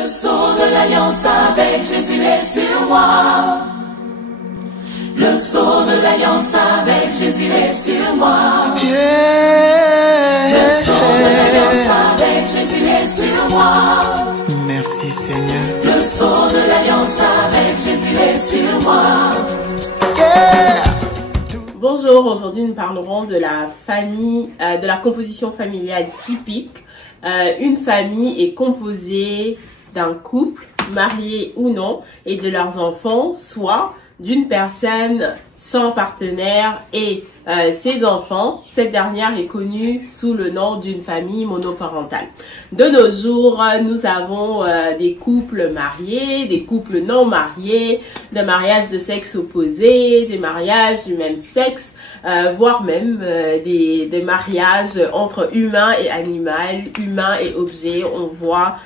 Le sceau de l'alliance avec Jésus est sur moi. Le sceau de l'alliance avec Jésus est sur moi. Le sceau de l'alliance avec Jésus est sur moi. Merci Seigneur. Le sceau de l'alliance avec Jésus est sur moi. Bonjour, aujourd'hui nous parlerons de la famille, de la composition familiale typique. Une famille est composée d'un couple, marié ou non, et de leurs enfants, soit d'une personne sans partenaire et ses enfants. Cette dernière est connue sous le nom d'une famille monoparentale. De nos jours, nous avons des couples mariés, des couples non mariés, des mariages de sexe opposé, des mariages du même sexe, voire même des mariages entre humains et animal, humains et objets. On voit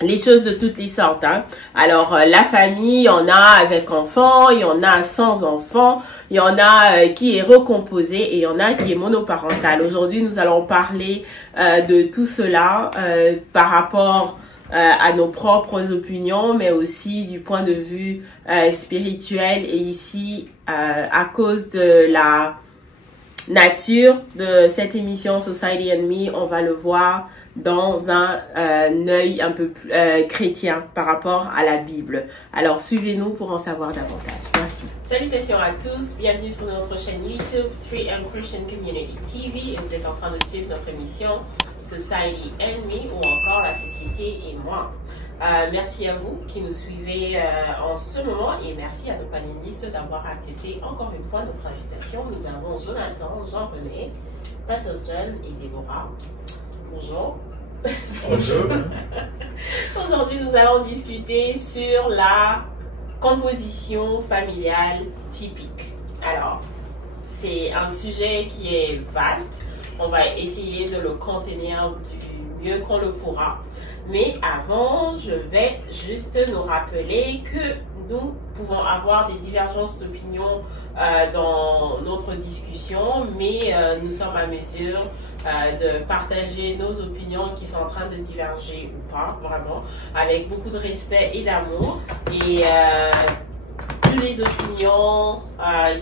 les choses de toutes les sortes, hein. Alors, la famille, il y en a avec enfants, il y en a sans enfants, il y en a qui est recomposée et il y en a qui est monoparentale. Aujourd'hui, nous allons parler de tout cela par rapport à nos propres opinions, mais aussi du point de vue spirituel. Et ici, à cause de la nature de cette émission Society and Me, on va le voir dans un œil un peu plus chrétien par rapport à la Bible. Alors suivez-nous pour en savoir davantage. Merci. Salutations à tous, bienvenue sur notre chaîne YouTube 3M Christian Community TV et vous êtes en train de suivre notre émission Society and Me ou encore La Société et moi. Merci à vous qui nous suivez en ce moment et merci à nos panélistes d'avoir accepté encore une fois notre invitation. Nous avons Jonathan, Jean-René, Pastor John et Déborah. Bonjour. Bonjour. Aujourd'hui, nous allons discuter sur la composition familiale typique. Alors, c'est un sujet qui est vaste. On va essayer de le contenir du mieux qu'on le pourra. Mais avant, je vais juste nous rappeler que nous pouvons avoir des divergences d'opinion dans notre discussion, mais nous sommes à mesure de partager nos opinions qui sont en train de diverger ou pas, vraiment, avec beaucoup de respect et d'amour. Et toutes les opinions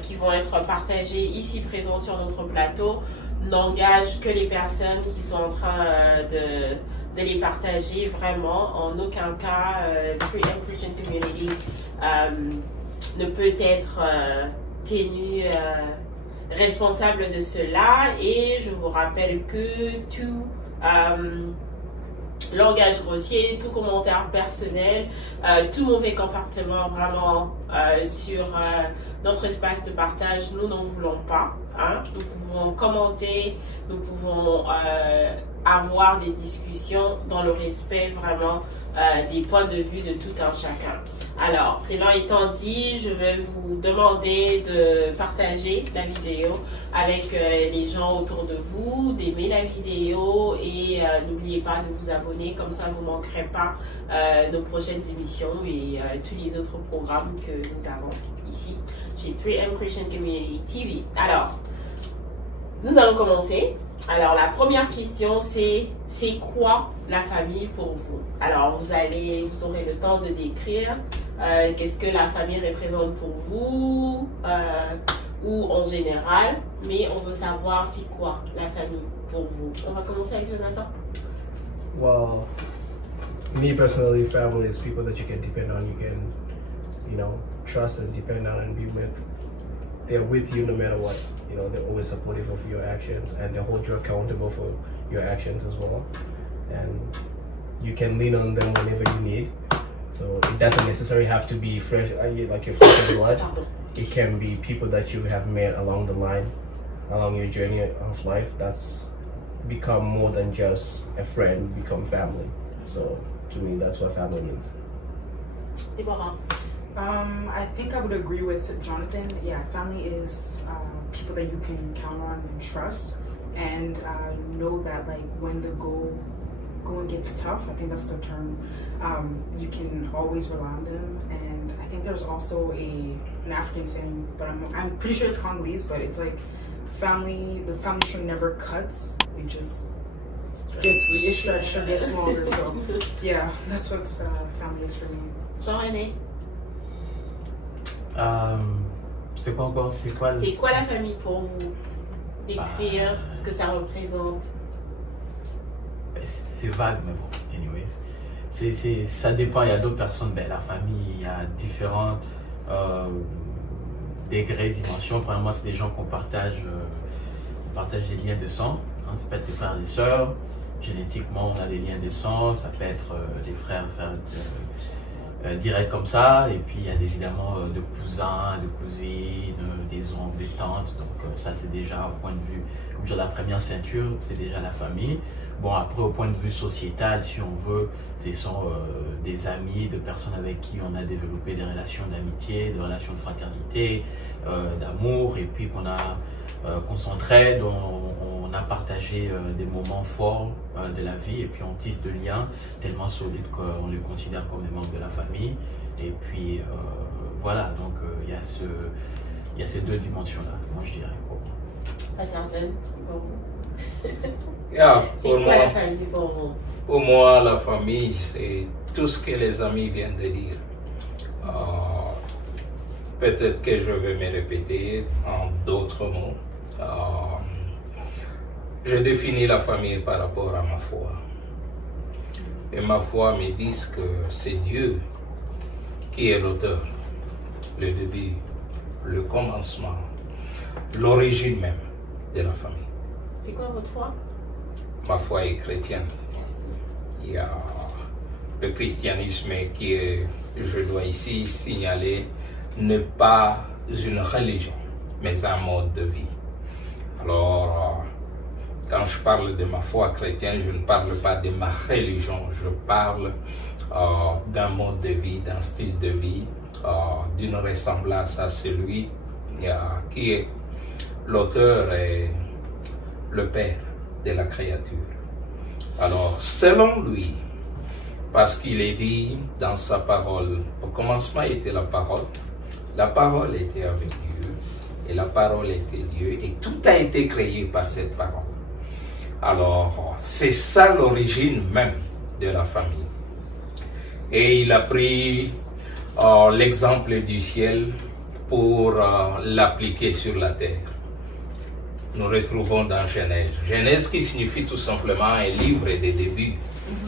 qui vont être partagées ici présentes sur notre plateau n'engagent que les personnes qui sont en train de les partager. Vraiment, en aucun cas, 3M Christian Community ne peut être tenu responsable de cela. Et je vous rappelle que tout langage grossier, tout commentaire personnel, tout mauvais comportement vraiment sur notre espace de partage, nous n'en voulons pas, hein. Nous pouvons commenter, nous pouvons avoir des discussions dans le respect vraiment des points de vue de tout un chacun. Alors, cela étant dit, je vais vous demander de partager la vidéo avec les gens autour de vous, d'aimer la vidéo et n'oubliez pas de vous abonner, comme ça vous ne manquerez pas nos prochaines émissions et tous les autres programmes que nous avons ici chez 3M Christian Community TV. Alors, nous allons commencer. Alors, la première question, c'est quoi la famille pour vous? Alors, vous aurez le temps de décrire qu'est-ce que la famille représente pour vous ou en général, mais on veut savoir c'est quoi la famille pour vous. On va commencer avec Jonathan. Well, me personally, family is people that you can depend on, you can, trust and depend on and be with. They're with you no matter what. They're always supportive of your actions and they hold you accountable for your actions as well. And you can lean on them whenever you need. So it doesn't necessarily have to be fresh, like your flesh and blood. It can be people that you have met along the line, along your journey of life. That's become more than just a friend, become family. So to me, that's what family means. Déborah. I think I would agree with Jonathan. Yeah, family is people that you can count on and trust, and know that like when the going gets tough, I think that's the term. You can always rely on them, and I think there's also an African saying, but I'm pretty sure it's Congolese, but it's like the family string never cuts. It just gets stretched or gets longer. So yeah, that's what family is for me. Jean-René, C'était pas encore, c'est quoi la famille pour vous? Décrire ce que ça représente. C'est vague, mais bon, anyways. Ça dépend, il y a d'autres personnes, la famille, il y a différents degrés, dimensions. Premièrement, c'est des gens qu'on partage des liens de sang. Hein, ça peut être des frères et des sœurs. Génétiquement, on a des liens de sang. Ça peut être des frères directs comme ça. Et puis, il y a évidemment de cousins, de cousines, des oncles, des tantes. Donc, ça, c'est déjà au point de vue, comme dire, la première ceinture, c'est déjà la famille. Bon, après, au point de vue sociétal, si on veut, ce sont des amis, de personnes avec qui on a développé des relations d'amitié, des relations de fraternité, d'amour, et puis qu'on s'entraide, on a partagé des moments forts de la vie, et puis on tisse de liens tellement solides qu'on les considère comme des membres de la famille. Et puis, voilà, donc il y a ces deux dimensions-là, moi je dirais. Pasteur, pour vous? C'est quoi la famille pour vous? Pour moi, la famille, c'est tout ce que les amis viennent de dire. Peut-être que je vais me répéter en d'autres mots. Je définis la famille par rapport à ma foi. Et ma foi me dit que c'est Dieu qui est l'auteur, le début, le commencement, l'origine même de la famille. C'est quoi votre foi? Ma foi est chrétienne. Il y a le christianisme qui est, je dois ici signaler, n'est pas une religion, mais un mode de vie. Alors, quand je parle de ma foi chrétienne, je ne parle pas de ma religion, je parle d'un mode de vie, d'un style de vie, d'une ressemblance à celui qui est l'auteur et le Père de la créature. Alors, selon lui, parce qu'il est dit dans sa parole, au commencement était la parole était avec Dieu, et la parole était Dieu, et tout a été créé par cette parole. Alors, c'est ça l'origine même de la famille. Et il a pris l'exemple du ciel pour l'appliquer sur la terre. Nous retrouvons dans Genèse. Genèse qui signifie tout simplement un livre des débuts,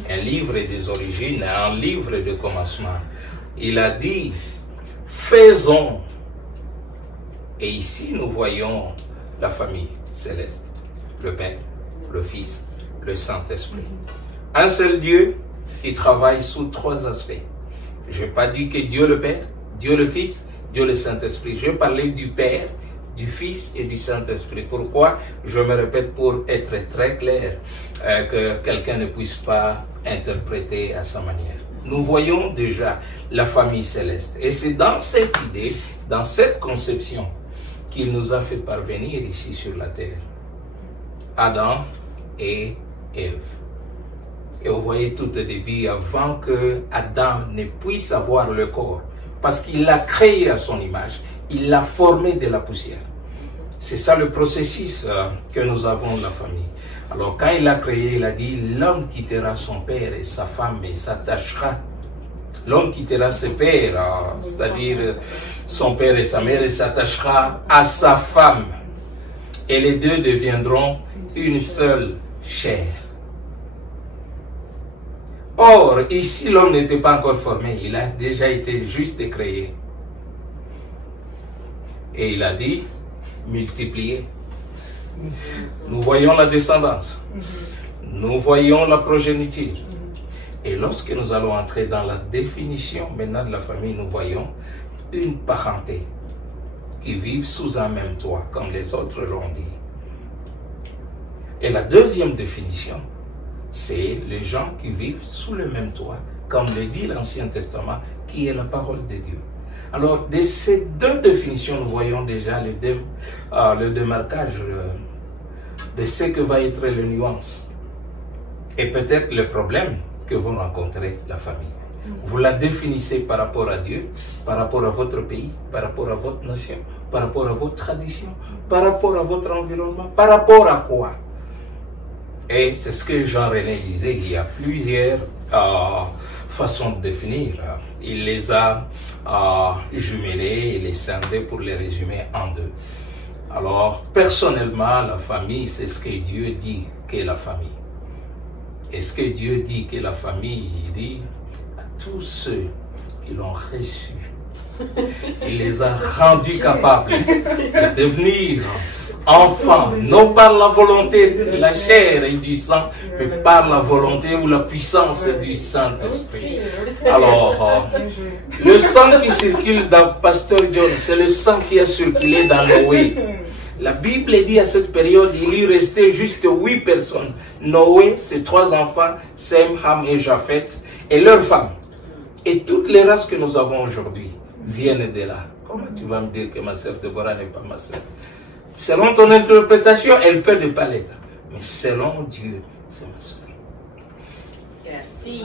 un livre des origines, un livre de commencement. Il a dit, faisons. Et ici, nous voyons la famille céleste, le Père, le Fils, le Saint-Esprit. Un seul Dieu qui travaille sous trois aspects. Je n'ai pas dit que Dieu le Père, Dieu le Fils, Dieu le Saint-Esprit. Je parlais du Père, du Fils et du Saint-Esprit. Pourquoi? Je me répète pour être très clair, que quelqu'un ne puisse pas interpréter à sa manière. Nous voyons déjà la famille céleste. Et c'est dans cette idée, dans cette conception, qu'il nous a fait parvenir ici sur la terre. Adam et Ève. Et vous voyez tout au début, avant que Adam ne puisse avoir le corps, parce qu'il l'a créé à son image, il l'a formé de la poussière. C'est ça le processus que nous avons de la famille. Alors quand il l'a créé, il a dit, l'homme quittera son père et sa femme et s'attachera. L'homme quittera ses pères, c'est-à-dire son père et sa mère, et s'attachera à sa femme. Et les deux deviendront une seule chair. Or, ici, l'homme n'était pas encore formé, il a déjà été juste créé. Et il a dit, multipliez. Nous voyons la descendance. Nous voyons la progéniture. Et lorsque nous allons entrer dans la définition maintenant de la famille, nous voyons une parenté qui vivent sous un même toit, comme les autres l'ont dit. Et la deuxième définition, c'est les gens qui vivent sous le même toit, comme le dit l'Ancien Testament, qui est la parole de Dieu. Alors, de ces deux définitions, nous voyons déjà le démarquage de ce que va être les nuances. Et peut-être le problème que vous rencontrez la famille. Vous la définissez par rapport à Dieu, par rapport à votre pays, par rapport à votre nation, par rapport à votre tradition, par rapport à votre environnement, par rapport à quoi? Et c'est ce que Jean-René disait, il y a plusieurs façons de définir. Il les a jumelés et les scindés pour les résumer en deux. Alors, personnellement, la famille, c'est ce que Dieu dit qu'est la famille. Et ce que Dieu dit qu'est la famille, il dit à tous ceux qui l'ont reçu, il les a rendus capables de devenir enfants, non par la volonté de la chair et du sang, mais par la volonté ou la puissance du Saint-Esprit. Alors, le sang qui circule dans Pasteur John, c'est le sang qui a circulé dans Noé. La Bible dit à cette période, il lui restait juste 8 personnes. Noé, ses 3 enfants, Sem, Ham et Japheth, et leurs femmes. Et toutes les races que nous avons aujourd'hui viennent de là. Comment tu vas me dire que ma sœur Deborah n'est pas ma sœur? Selon ton interprétation, elle peut ne pas l'être. Mais selon Dieu, c'est ma sœur. Merci.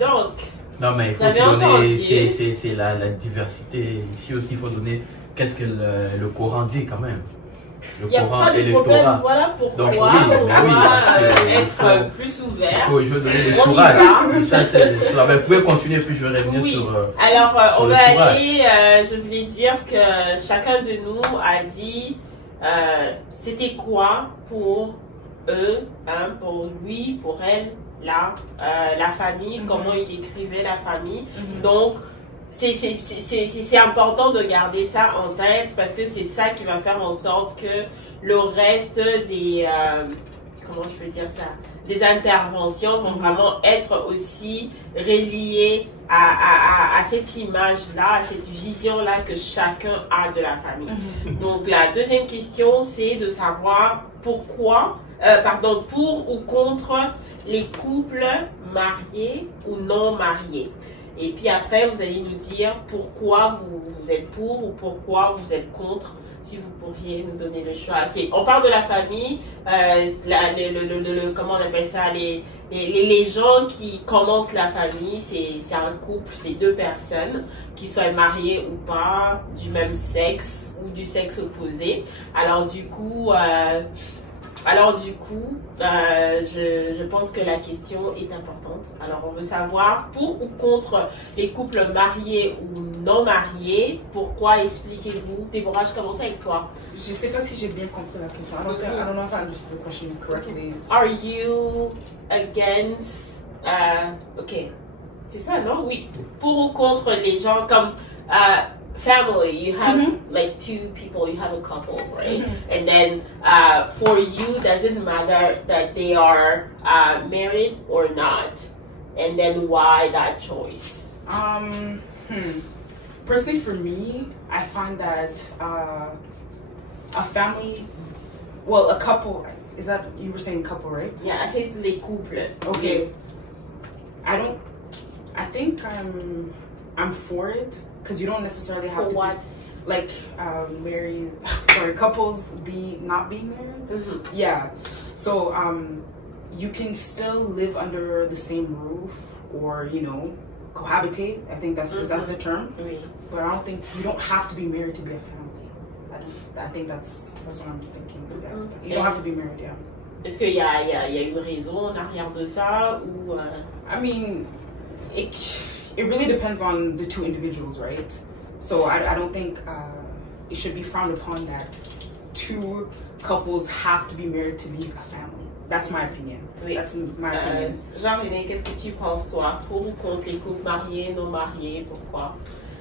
Donc, non, mais il faut se donner, c'est la diversité. Ici aussi, il faut donner qu'est-ce que le Coran dit quand même. Le Coran et le Torah. Voilà pourquoi donc, on va être plus ouvert. Je vais donner les sourages. Vous pouvez continuer, puis je vais revenir sur. Alors, sur on va aller. Je voulais dire que chacun de nous a dit c'était quoi pour eux, hein, pour lui, pour elle, la famille, comment il décrivait la famille. Donc, c'est important de garder ça en tête parce que c'est ça qui va faire en sorte que le reste des comment je peux dire ça, des interventions vont vraiment être aussi reliées à cette image-là, à cette vision-là que chacun a de la famille. Donc la deuxième question, c'est de savoir pourquoi, pour ou contre les couples mariés ou non mariés. Et puis après, vous allez nous dire pourquoi vous êtes pour ou pourquoi vous êtes contre, si vous pourriez nous donner le choix. On parle de la famille, comment on appelle ça, les gens qui commencent la famille, c'est un couple, c'est 2 personnes, qui soient mariées ou pas, du même sexe ou du sexe opposé. Alors du coup, je pense que la question est importante. Alors, on veut savoir pour ou contre les couples mariés ou non mariés. Pourquoi? Expliquez-vous. Déborah, je commence avec toi. Je ne sais pas si j'ai bien compris la question. I don't know if I understood the question correctly. Are you against... ok. C'est ça, non? Oui. Pour ou contre les gens comme... family, you have like 2 people, you have a couple, right? And then for you, doesn't matter that they are married or not, and then why that choice? Personally, for me, I find that a family, well, a couple, is that, you were saying couple, right? Yeah, I say les couples. Okay. I think I'm for it. Because you don't necessarily have couples not being married. Yeah, so you can still live under the same roof, or cohabitate. I think that's the term. But I don't think you don't have to be married to be a family. I think that's what I'm thinking. Yeah. You don't have to be married. Yeah. Est-ce qu'il y a une raison en arrière de ça ou? I mean, it really depends on the 2 individuals, right? So I don't think it should be frowned upon that 2 couples have to be married to leave a family. That's my opinion. Oui. That's my opinion. Jean-René, qu'est-ce que tu penses, toi? Pour ou contre les couples mariés, non mariés? Pourquoi?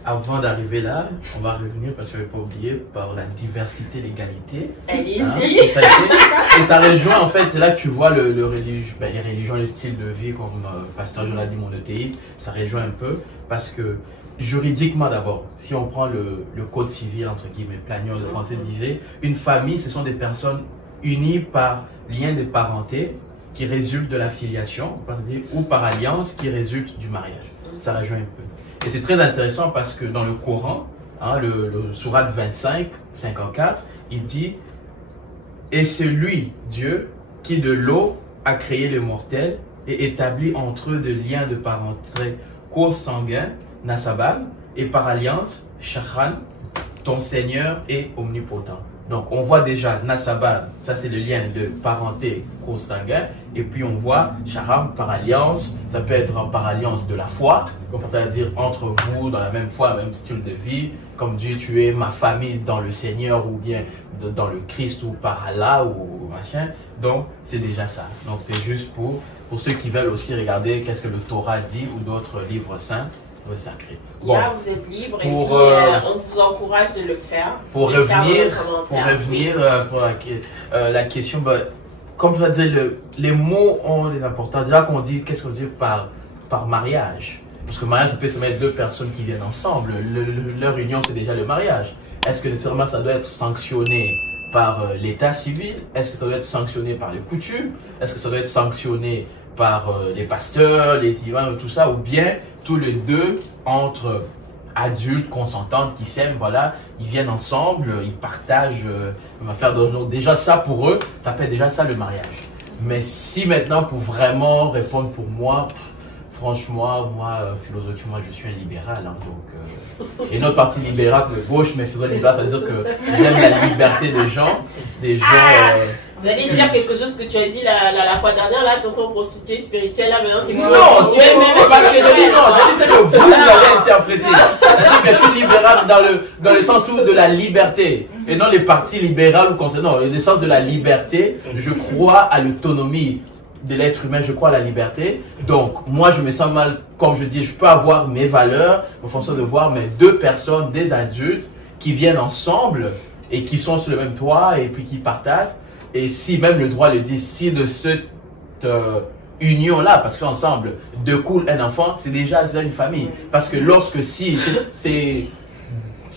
Avant d'arriver là, on va revenir, parce que je ne vais pas oublier, par la diversité, l'égalité. Allez-y. Et ça rejoint, en fait, là tu vois les religions, le style de vie, comme Pasteur John a dit, monothéiste, ça rejoint un peu, parce que juridiquement d'abord, si on prend le code civil, entre guillemets, Plagnon, le français disait, une famille, ce sont des personnes unies par lien de parenté qui résulte de la filiation, ou par alliance qui résulte du mariage. Ça rejoint un peu. Et c'est très intéressant parce que dans le Coran, le sourate 25, 54, il dit « Et c'est lui, Dieu, qui de l'eau a créé les mortels et établi entre eux des liens de parenté co-sanguin, Nasaban, et par alliance, Shachran, ton Seigneur est omnipotent. » Donc on voit déjà Nasaba, ça c'est le lien de parenté consanguin, et puis on voit Sharam par alliance, ça peut être par alliance de la foi, c'est-à-dire entre vous dans la même foi, même style de vie, comme Dieu tu es ma famille dans le Seigneur ou bien dans le Christ ou par Allah ou machin. Donc c'est déjà ça. Donc c'est juste pour ceux qui veulent aussi regarder qu'est-ce que le Torah dit ou d'autres livres saints. Sacré. Bon, vous êtes libre et puis, on vous encourage de le faire. Pour revenir pour la question, comme je disais, les mots ont des importances. Déjà qu'on dit, qu'est-ce qu'on dit par mariage? Parce que mariage, ça peut se mettre deux personnes qui viennent ensemble. Leur union, c'est déjà le mariage. Est-ce que nécessairement ça doit être sanctionné par l'état civil? Est-ce que ça doit être sanctionné par les coutumes? Est-ce que ça doit être sanctionné par les pasteurs, les imams, tout ça? Ou bien tous les deux, entre adultes, consentantes, qui s'aiment, voilà, ils viennent ensemble, ils partagent une affaire de jour. Déjà ça pour eux, ça peut être déjà ça le mariage. Mais si maintenant, pour vraiment répondre pour moi, franchement, moi, philosophiquement, je suis un libéral. Hein, donc, et notre parti libéral de gauche, mais libéral, ça veut dire que j'aime la liberté des gens. Vous allez dire quelque chose que tu as dit la fois dernière, là, tonton prostitué spirituel, là, maintenant, c'est non, c'est même parce que je dis non, je dis c'est que vous l'avez interprété. C'est-à-dire que je suis libéral dans le sens où de la liberté, et non les partis libéraux ou concernant, dans le sens de la liberté, je crois à l'autonomie de l'être humain, je crois à la liberté. Donc, moi, je me sens mal, comme je dis, je peux avoir mes valeurs, en fonction de voir mes deux personnes, des adultes, qui viennent ensemble, et qui sont sur le même toit, et puis qui partagent. Et si même le droit le dit, si de cette union-là, parce qu'ensemble, découle un enfant, c'est déjà une famille. Parce que lorsque se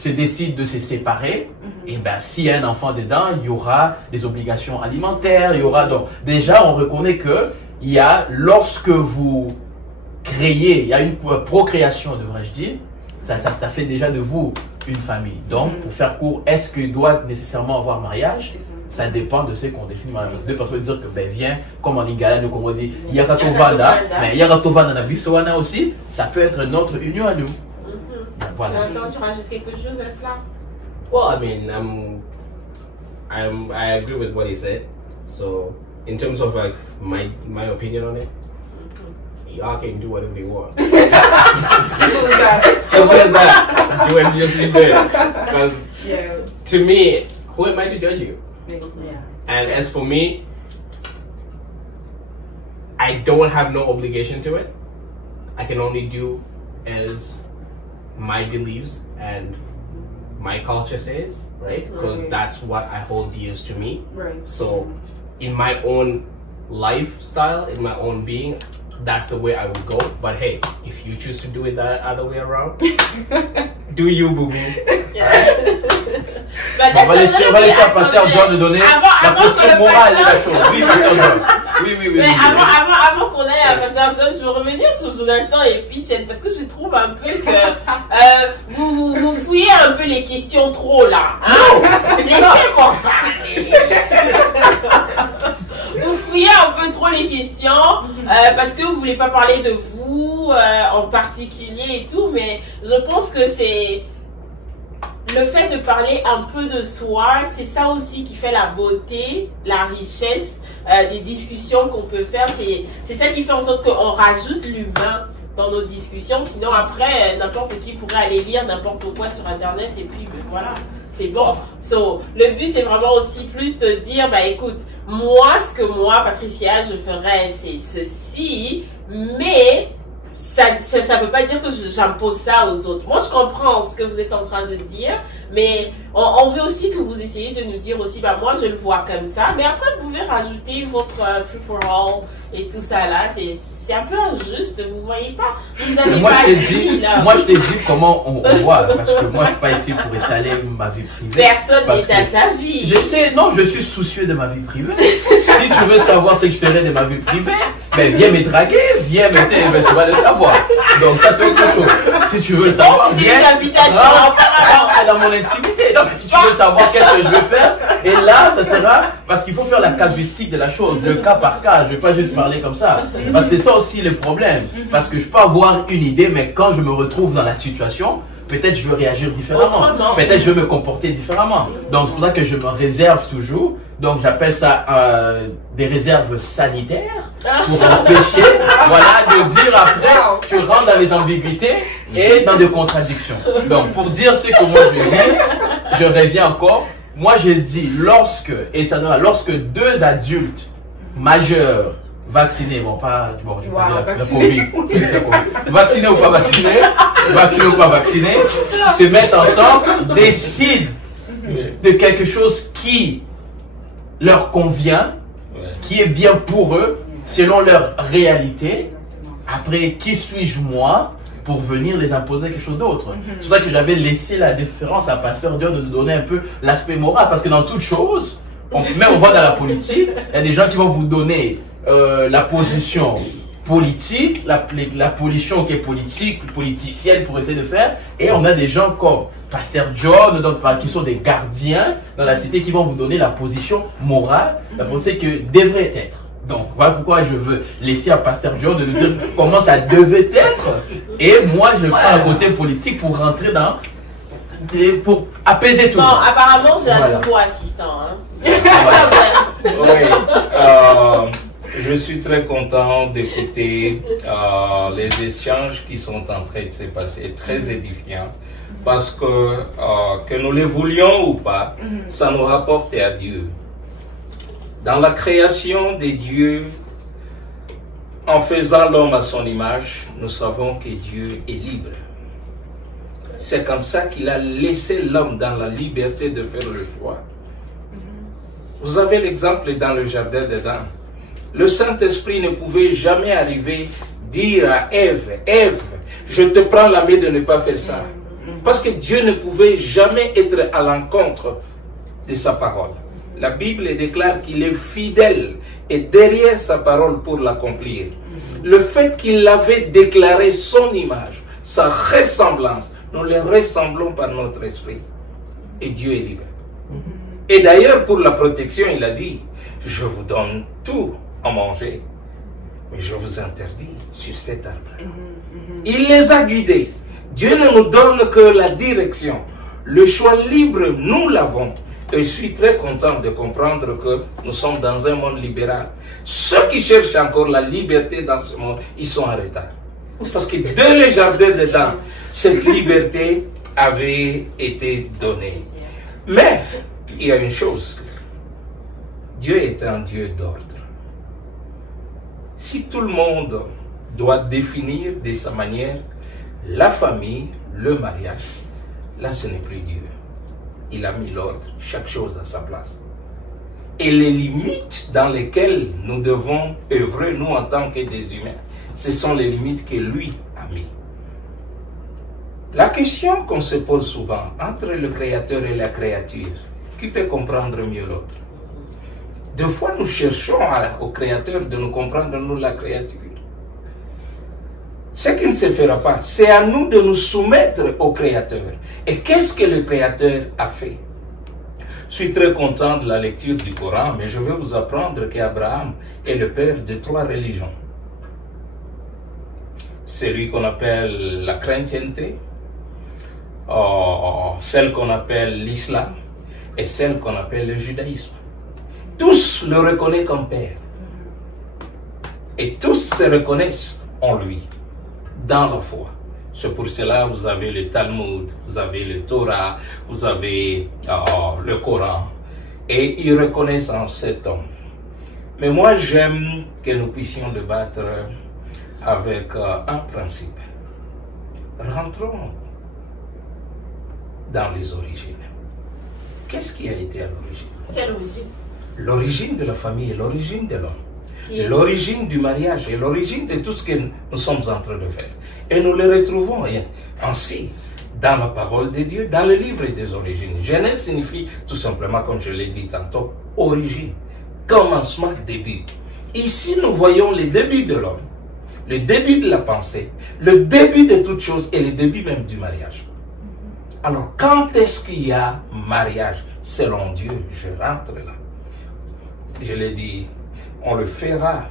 décide de se séparer, et ben s'il y a un enfant dedans, il y aura des obligations alimentaires, il y aura donc déjà on reconnaît que il y a, lorsque vous créez, il y a une procréation, devrais-je dire, ça fait déjà de vous une famille. Donc pour faire court, est-ce qu'il doit nécessairement avoir mariage? Ça dépend de ce qu'on définit mariage. Deux personnes dire que ben viens, comme en Lingala, nous comme on dit, Yakatovanda, mais Yakatovanda na Bisowana aussi, ça peut être notre union à nous. Voilà. Tu rajoutes quelque chose à cela? Well, I mean, I agree with what he said. So, in terms of like my opinion on it, y'all can do whatever you want. Simple as that. Simple as that. Do as you see fit. Because to me, who am I to judge you? Yeah. And as for me, I don't have no obligation to it. I can only do as my beliefs and my culture says, right? Because that's what I hold dearest to me. Right. So in my own lifestyle, in my own being, that's the way I would go. But hey, if you choose to do it the other way around, do you, boo boo? On va laisser à Pasteur John de donner la posture morale de la chose. Oui, Pasteur John. Oui. Mais avant qu'on aille à Pasteur John, je veux revenir sur Jonathan et Pitchen parce que je trouve un peu que vous fouillez un peu les questions trop là. Hein? Laissez-moi parler. Vous fouillez un peu trop les questions parce que vous voulez pas parler de vous en particulier et tout, mais je pense que c'est le fait de parler un peu de soi, c'est ça aussi qui fait la beauté, la richesse des discussions qu'on peut faire. C'est ça qui fait en sorte qu'on rajoute l'humain dans nos discussions. Sinon après, n'importe qui pourrait aller lire n'importe quoi sur Internet et puis ben, voilà, c'est bon. So, le but c'est vraiment aussi plus de dire, bah écoute, moi ce que moi, Patricia, je ferais c'est ceci, mais ça veut pas dire que j'impose ça aux autres. Moi, je comprends ce que vous êtes en train de dire, mais on veut aussi que vous essayiez de nous dire aussi, bah moi, je le vois comme ça. Mais après, vous pouvez rajouter votre free for all et tout ça là. C'est un peu injuste, vous voyez pas? Vous avez moi, pas moi, je t'ai dit comment on voit, parce que moi, je suis pas ici pour étaler ma vie privée. Personne n'étale sa vie. Je sais, non, je suis soucieux de ma vie privée. Si tu veux savoir ce que je ferais de ma vie privée, ben viens me draguer, viens me, ben, tu vas le savoir. Donc ça c'est autre chose. Si tu veux le savoir, viens. Une invitation dans mon intimité. Donc si tu veux savoir qu'est-ce que je veux faire, et là ça sera parce qu'il faut faire la casuistique de la chose, le cas par cas. Je vais pas juste parler comme ça. Parce que c'est ça aussi le problème. Parce que je peux avoir une idée, mais quand je me retrouve dans la situation, peut-être je veux réagir différemment. Peut-être je veux me comporter différemment. Donc c'est pour ça que je me réserve toujours. Donc j'appelle ça des réserves sanitaires pour empêcher de dire après tu rentres dans les ambiguïtés et dans des contradictions. Donc pour dire ce que moi je dis, je reviens encore. Moi je dis lorsque deux adultes majeurs vaccinés, je vais pas dire la Covid, vaccinés ou pas vaccinés, se mettent ensemble, décident de quelque chose qui leur convient, qui est bien pour eux, selon leur réalité. Après, qui suis-je moi pour venir les imposer quelque chose d'autre? C'est pour ça que j'avais laissé la différence à Pasteur Dion de nous donner un peu l'aspect moral, parce que dans toute chose, même on voit dans la politique, il y a des gens qui vont vous donner la position politique, la position qui est politique, politicienne pour essayer de faire, et on a des gens comme Pasteur John, qui sont des gardiens dans la cité, qui vont vous donner la position morale, la position que devrait être. Donc voilà pourquoi je veux laisser à Pasteur John de nous dire comment ça devait être, et moi je prends un côté politique pour rentrer dans, pour apaiser tout. Bon, apparemment j'ai un nouveau assistant. Je suis très content d'écouter les échanges qui sont en train de se passer, très édifiants, parce que nous les voulions ou pas, ça nous rapporte à Dieu. Dans la création des dieux, en faisant l'homme à son image, nous savons que Dieu est libre. C'est comme ça qu'il a laissé l'homme dans la liberté de faire le choix. Vous avez l'exemple dans le jardin d'Éden. Le Saint-Esprit ne pouvait jamais arriver dire à Ève, Ève, je te prends la main de ne pas faire ça. Parce que Dieu ne pouvait jamais être à l'encontre de sa parole. La Bible déclare qu'il est fidèle et derrière sa parole pour l'accomplir. Le fait qu'il avait déclaré son image, sa ressemblance, nous les ressemblons par notre esprit. Et Dieu est libre. Et d'ailleurs, pour la protection, il a dit, je vous donne tout à manger, mais je vous interdis sur cet arbre. Il les a guidés. Dieu ne nous donne que la direction. Le choix libre, nous l'avons. Et je suis très content de comprendre que nous sommes dans un monde libéral. Ceux qui cherchent encore la liberté dans ce monde, ils sont en retard. Parce que dès le jardin d'Éden, cette liberté avait été donnée. Mais, il y a une chose. Dieu est un Dieu d'ordre. Si tout le monde doit définir de sa manière la famille, le mariage, là ce n'est plus Dieu. Il a mis l'ordre, chaque chose à sa place. Et les limites dans lesquelles nous devons œuvrer, nous en tant que des humains, ce sont les limites que lui a mis. La question qu'on se pose souvent entre le Créateur et la créature, qui peut comprendre mieux l'autre? Deux fois, nous cherchons au Créateur de nous comprendre, nous, la créature. Ce qui ne se fera pas, c'est à nous de nous soumettre au Créateur. Et qu'est-ce que le Créateur a fait? Je suis très content de la lecture du Coran, mais je vais vous apprendre qu'Abraham est le père de 3 religions. Celui qu'on appelle la chrétienté, celle qu'on appelle l'islam et celle qu'on appelle le judaïsme. Tous le reconnaissent comme père. Et tous se reconnaissent en lui, dans la foi. C'est pour cela que vous avez le Talmud, vous avez le Torah, vous avez le Coran. Et ils reconnaissent en cet homme. Mais moi, j'aime que nous puissions débattre avec un principe. Rentrons dans les origines. Qu'est-ce qui a été à l'origine? Quelle origine? L'origine de la famille, l'origine de l'homme, l'origine du mariage et l'origine de tout ce que nous sommes en train de faire. Et nous le retrouvons ainsi dans la parole de Dieu, dans le livre des origines. Genèse signifie tout simplement, comme je l'ai dit tantôt, origine, commencement, début. Ici, nous voyons le début de l'homme, le début de la pensée, le début de toute chose et le début même du mariage. Alors, quand est-ce qu'il y a mariage? Selon Dieu, je rentre là. Je l'ai dit, on le fera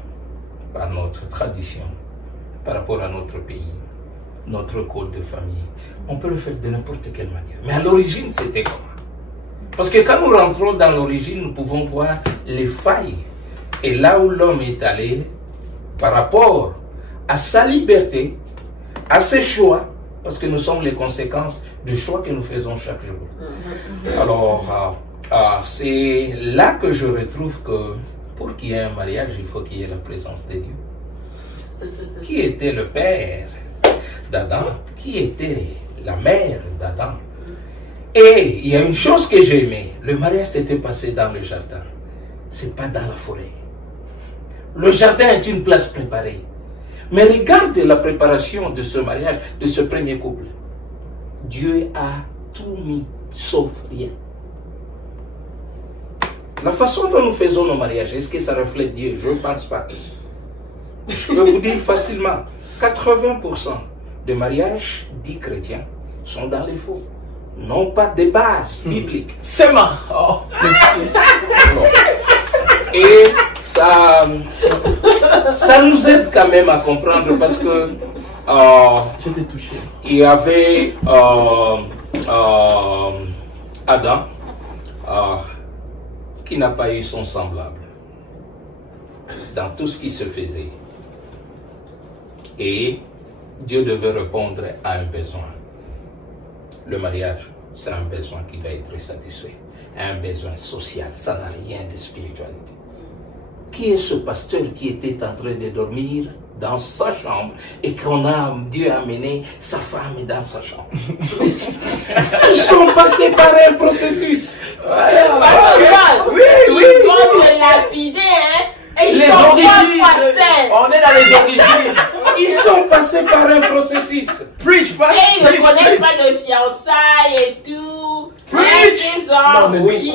par notre tradition, par rapport à notre pays. notre code de famille. On peut le faire de n'importe quelle manière. Mais à l'origine, c'était comment? Parce que quand nous rentrons dans l'origine, nous pouvons voir les failles. Et là où l'homme est allé, par rapport à sa liberté, à ses choix, parce que nous sommes les conséquences du choix que nous faisons chaque jour. Alors, c'est là que je retrouve que pour qu'il y ait un mariage, il faut qu'il y ait la présence de Dieu. Qui était le père d'Adam? Qui était la mère d'Adam? Et il y a une chose que j'ai aimée. Le mariage s'était passé dans le jardin. C'est pas dans la forêt. Le jardin est une place préparée. Mais regarde la préparation de ce mariage, de ce premier couple. Dieu a tout mis, sauf rien. La façon dont nous faisons nos mariages, est-ce que ça reflète Dieu? Je ne pense pas. Je peux vous dire facilement, 80% des mariages dits chrétiens sont dans les faux. Non pas des bases bibliques. C'est marrant. Et ça nous aide quand même à comprendre parce que Je t'ai touché. Il y avait Adam qui n'a pas eu son semblable dans tout ce qui se faisait. Et Dieu devait répondre à un besoin. Le mariage, c'est un besoin qui doit être satisfait. Un besoin social, ça n'a rien de spiritualité. Qui est ce pasteur qui était en train de dormir dans sa chambre et Dieu a amené sa femme dans sa chambre? Ils sont passés par un processus. Oui, ils vont le lapider, hein? Et ils sont origines. On est dans les origines. Ils sont passés par un processus. Preach, pas. Et ils ne connaissent pas de fiançailles et tout. Preach. Non, mais oui.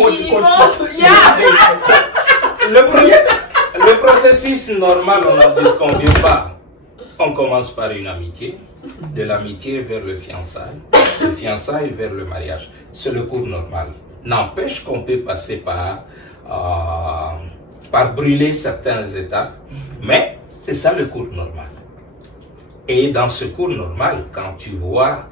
Le processus normal, on n'en disconvient pas. On commence par une amitié, de l'amitié vers le fiançailles, de fiançailles vers le mariage. C'est le cours normal. N'empêche qu'on peut passer par brûler certaines étapes, mais c'est ça le cours normal. Et dans ce cours normal, quand tu vois,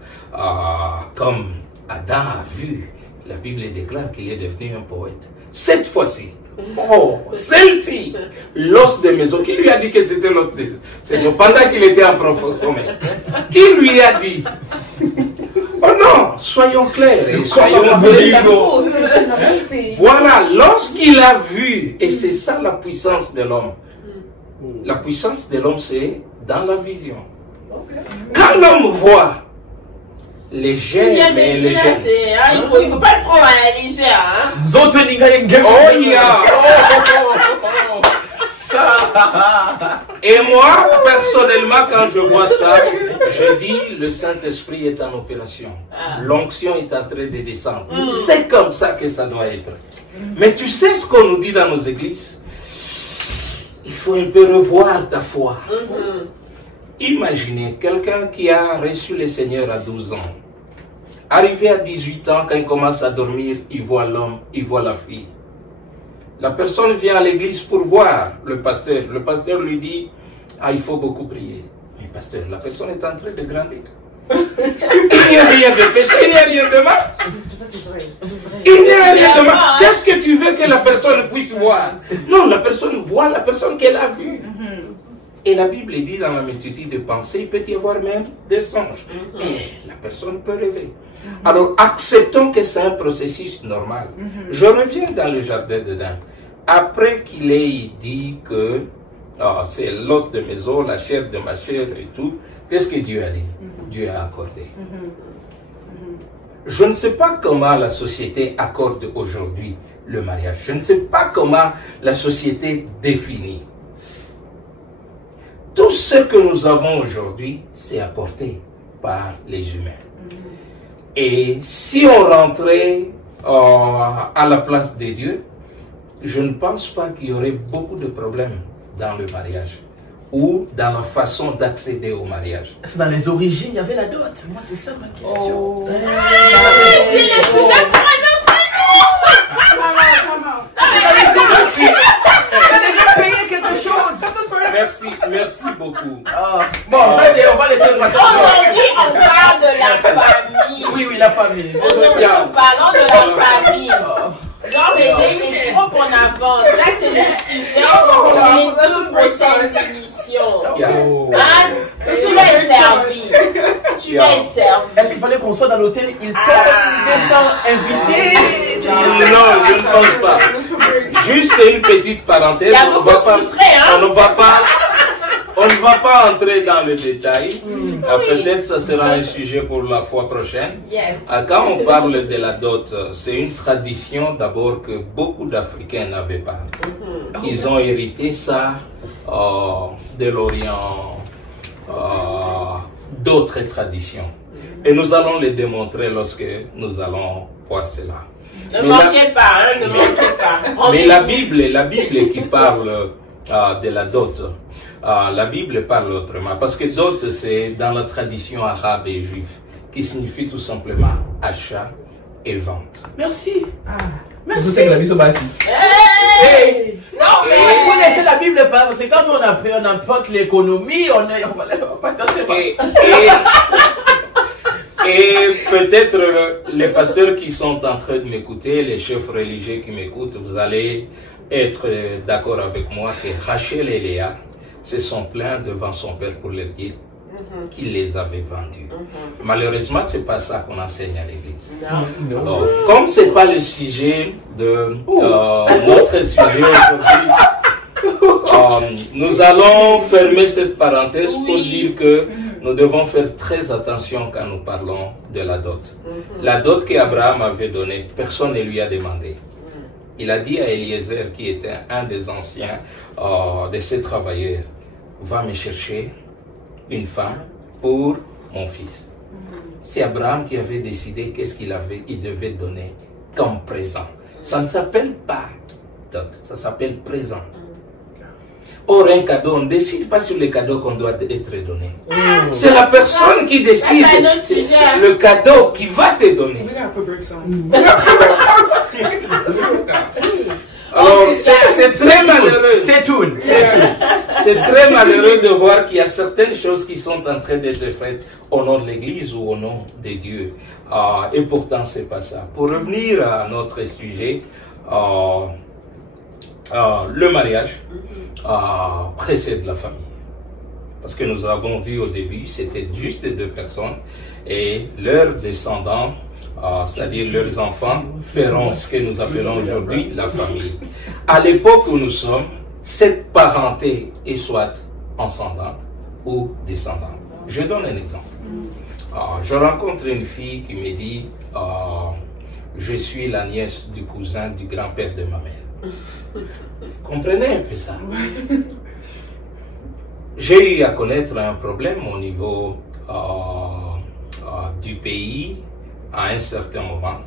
comme Adam a vu, la Bible déclare qu'il est devenu un poète. Cette fois-ci, celle-ci, l'os de mes os, qui lui a dit que c'était l'os de ses os pendant qu'il était en profond sommeil? Qui lui a dit? Oh non, soyons clairs et soyons véridiques. Voilà, lorsqu'il a vu, et c'est ça la puissance de l'homme. La puissance de l'homme, c'est dans la vision. Quand l'homme voit les gènes, mais les gènes. Il faut pas le prendre à la légère. Hein? Oh yeah! Et moi, personnellement, quand je vois ça, je dis, le Saint-Esprit est en opération. L'onction est en train de descendre. C'est comme ça que ça doit être. Mais tu sais ce qu'on nous dit dans nos églises? Il faut un peu revoir ta foi. Imaginez quelqu'un qui a reçu le Seigneur à 12 ans. Arrivé à 18 ans, quand il commence à dormir, il voit l'homme, il voit la fille. La personne vient à l'église pour voir le pasteur. Le pasteur lui dit, il faut beaucoup prier. Mais pasteur, la personne est en train de grandir. Il n'y a rien de péché, il n'y a rien de mal. Il n'y a rien de mal. Qu'est-ce que tu veux que la personne puisse voir? Non, la personne voit la personne qu'elle a vue. Et la Bible dit dans la multitude de pensées, il peut y avoir même des songes. Et la personne peut rêver. Alors, acceptons que c'est un processus normal. Je reviens dans le jardin d'Éden. Après qu'il ait dit que c'est l'os de mes os, la chair de ma chair et tout, qu'est-ce que Dieu a dit? Dieu a accordé. Je ne sais pas comment la société accorde aujourd'hui le mariage. Je ne sais pas comment la société définit. Tout ce que nous avons aujourd'hui, c'est apporté par les humains. Et si on rentrait à la place de Dieu, je ne pense pas qu'il y aurait beaucoup de problèmes dans le mariage ou dans la façon d'accéder au mariage. C'est dans les origines, il y avait la dot. Moi, c'est ça ma question. Merci beaucoup. Bon, on va laisser le la famille. Aujourd'hui, nous parlons de la famille. Jean Bédé, trop en avance. Ça, c'est le sujet de toute prochaine émission. Tu vas être servi. Tu vas être servi. Est-ce qu'il fallait qu'on soit dans l'hôtel Hilton descend invité? Non, je ne pense pas. Juste une petite parenthèse. On ne va pas entrer dans le détail. Peut-être ça sera un sujet pour la fois prochaine. Quand on parle de la dot, c'est une tradition d'abord que beaucoup d'Africains n'avaient pas. Ils ont hérité ça de l'Orient, d'autres traditions. Et nous allons les démontrer lorsque nous allons voir cela. Ne manquez pas, ne manquez pas. Mais la Bible qui parle de la dot, la Bible parle autrement, parce que dot c'est dans la tradition arabe et juive, qui signifie tout simplement achat et vente. Merci. Merci. Vous la vie sur Bassi. Non, mais vous laissez la Bible pas, parce que quand on apporte l'économie, on va pas se Et peut-être les pasteurs qui sont en train de m'écouter, les chefs religieux qui m'écoutent, vous allez être d'accord avec moi que Rachel et Léa se sont plaints devant son père pour leur dire qu'il les avait vendus. Malheureusement, c'est pas ça qu'on enseigne à l'église. Alors, comme c'est pas le sujet de notre sujet aujourd'hui, nous allons fermer cette parenthèse pour dire que nous devons faire très attention quand nous parlons de la dot. La dot qu'Abraham avait donnée, personne ne lui a demandé. Il a dit à Eliezer, qui était un des anciens de ses travailleurs, va me chercher une femme pour mon fils. C'est Abraham qui avait décidé qu'est-ce il devait donner comme présent. Ça ne s'appelle pas dot, ça s'appelle présent. Or, un cadeau, on ne décide pas sur les cadeaux qu'on doit être donné. C'est la personne qui décide le cadeau qui va te donner. Alors, c'est très malheureux. C'est très malheureux de voir qu'il y a certaines choses qui sont en train d'être faites au nom de l'Église ou au nom de Dieu. Et pourtant, c'est pas ça. Pour revenir à notre sujet, le mariage précède la famille. Parce que nous avons vu au début, c'était juste deux personnes et leurs descendants, c'est-à-dire leurs enfants, feront ce que nous appelons aujourd'hui la famille. À l'époque où nous sommes, cette parenté est soit ascendante ou descendante. Je donne un exemple. Je rencontre une fille qui me dit je suis la nièce du cousin du grand-père de ma mère. Comprenez un peu ça. J'ai eu à connaître un problème au niveau du pays à un certain moment.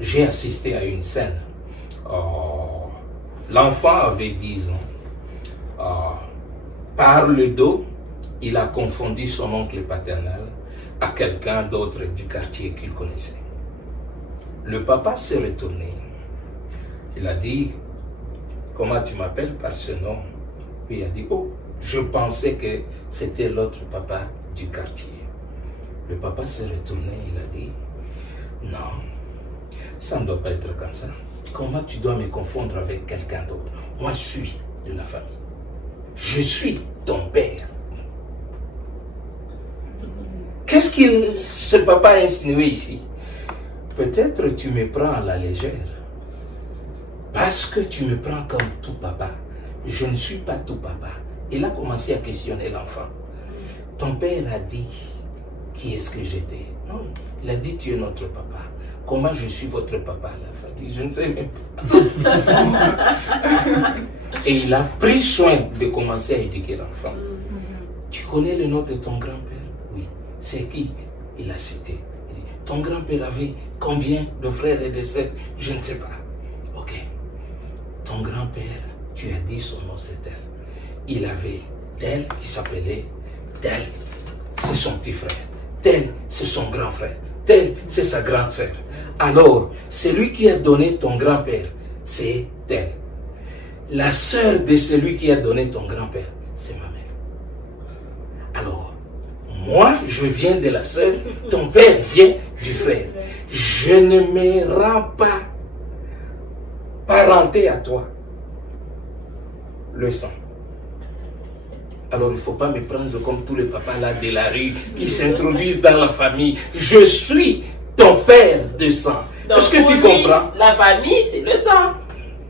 J'ai assisté à une scène. L'enfant avait 10 ans. Par le dos, il a confondu son oncle paternel à quelqu'un d'autre du quartier qu'il connaissait. Le papa s'est retourné. Il a dit, comment tu m'appelles par ce nom? Puis il a dit, oh, je pensais que c'était l'autre papa du quartier. Le papa s'est retourné, il a dit, non, ça ne doit pas être comme ça. Comment tu dois me confondre avec quelqu'un d'autre? Moi, je suis de la famille. Je suis ton père. Qu'est-ce que ce papa a insinué ici? Peut-être tu me prends à la légère. Parce que tu me prends comme tout papa. Je ne suis pas tout papa. Il a commencé à questionner l'enfant. Ton père a dit qui est-ce que j'étais? Non, il a dit tu es notre papa. Comment je suis votre papa? La fatigue, je ne sais même pas. Et il a pris soin de commencer à éduquer l'enfant. Tu connais le nom de ton grand-père? Oui. C'est qui? Il a cité. Il dit, ton grand-père avait combien de frères et de sœurs? Je ne sais pas. Ok. Ton grand-père, tu as dit son nom, c'est tel. Il avait tel qui s'appelait tel, c'est son petit frère. Tel, c'est son grand frère. Tel, c'est sa grande sœur. Alors, celui qui a donné ton grand-père, c'est tel. La sœur de celui qui a donné ton grand-père, c'est ma mère. Alors, moi, je viens de la sœur, ton père vient du frère. Je ne me rends pas parenté à toi. Le sang. Alors il ne faut pas me prendre comme tous les papas là de la rue qui s'introduisent dans la famille. Je suis ton père de sang. Est-ce que tu comprends? La famille, c'est le sang.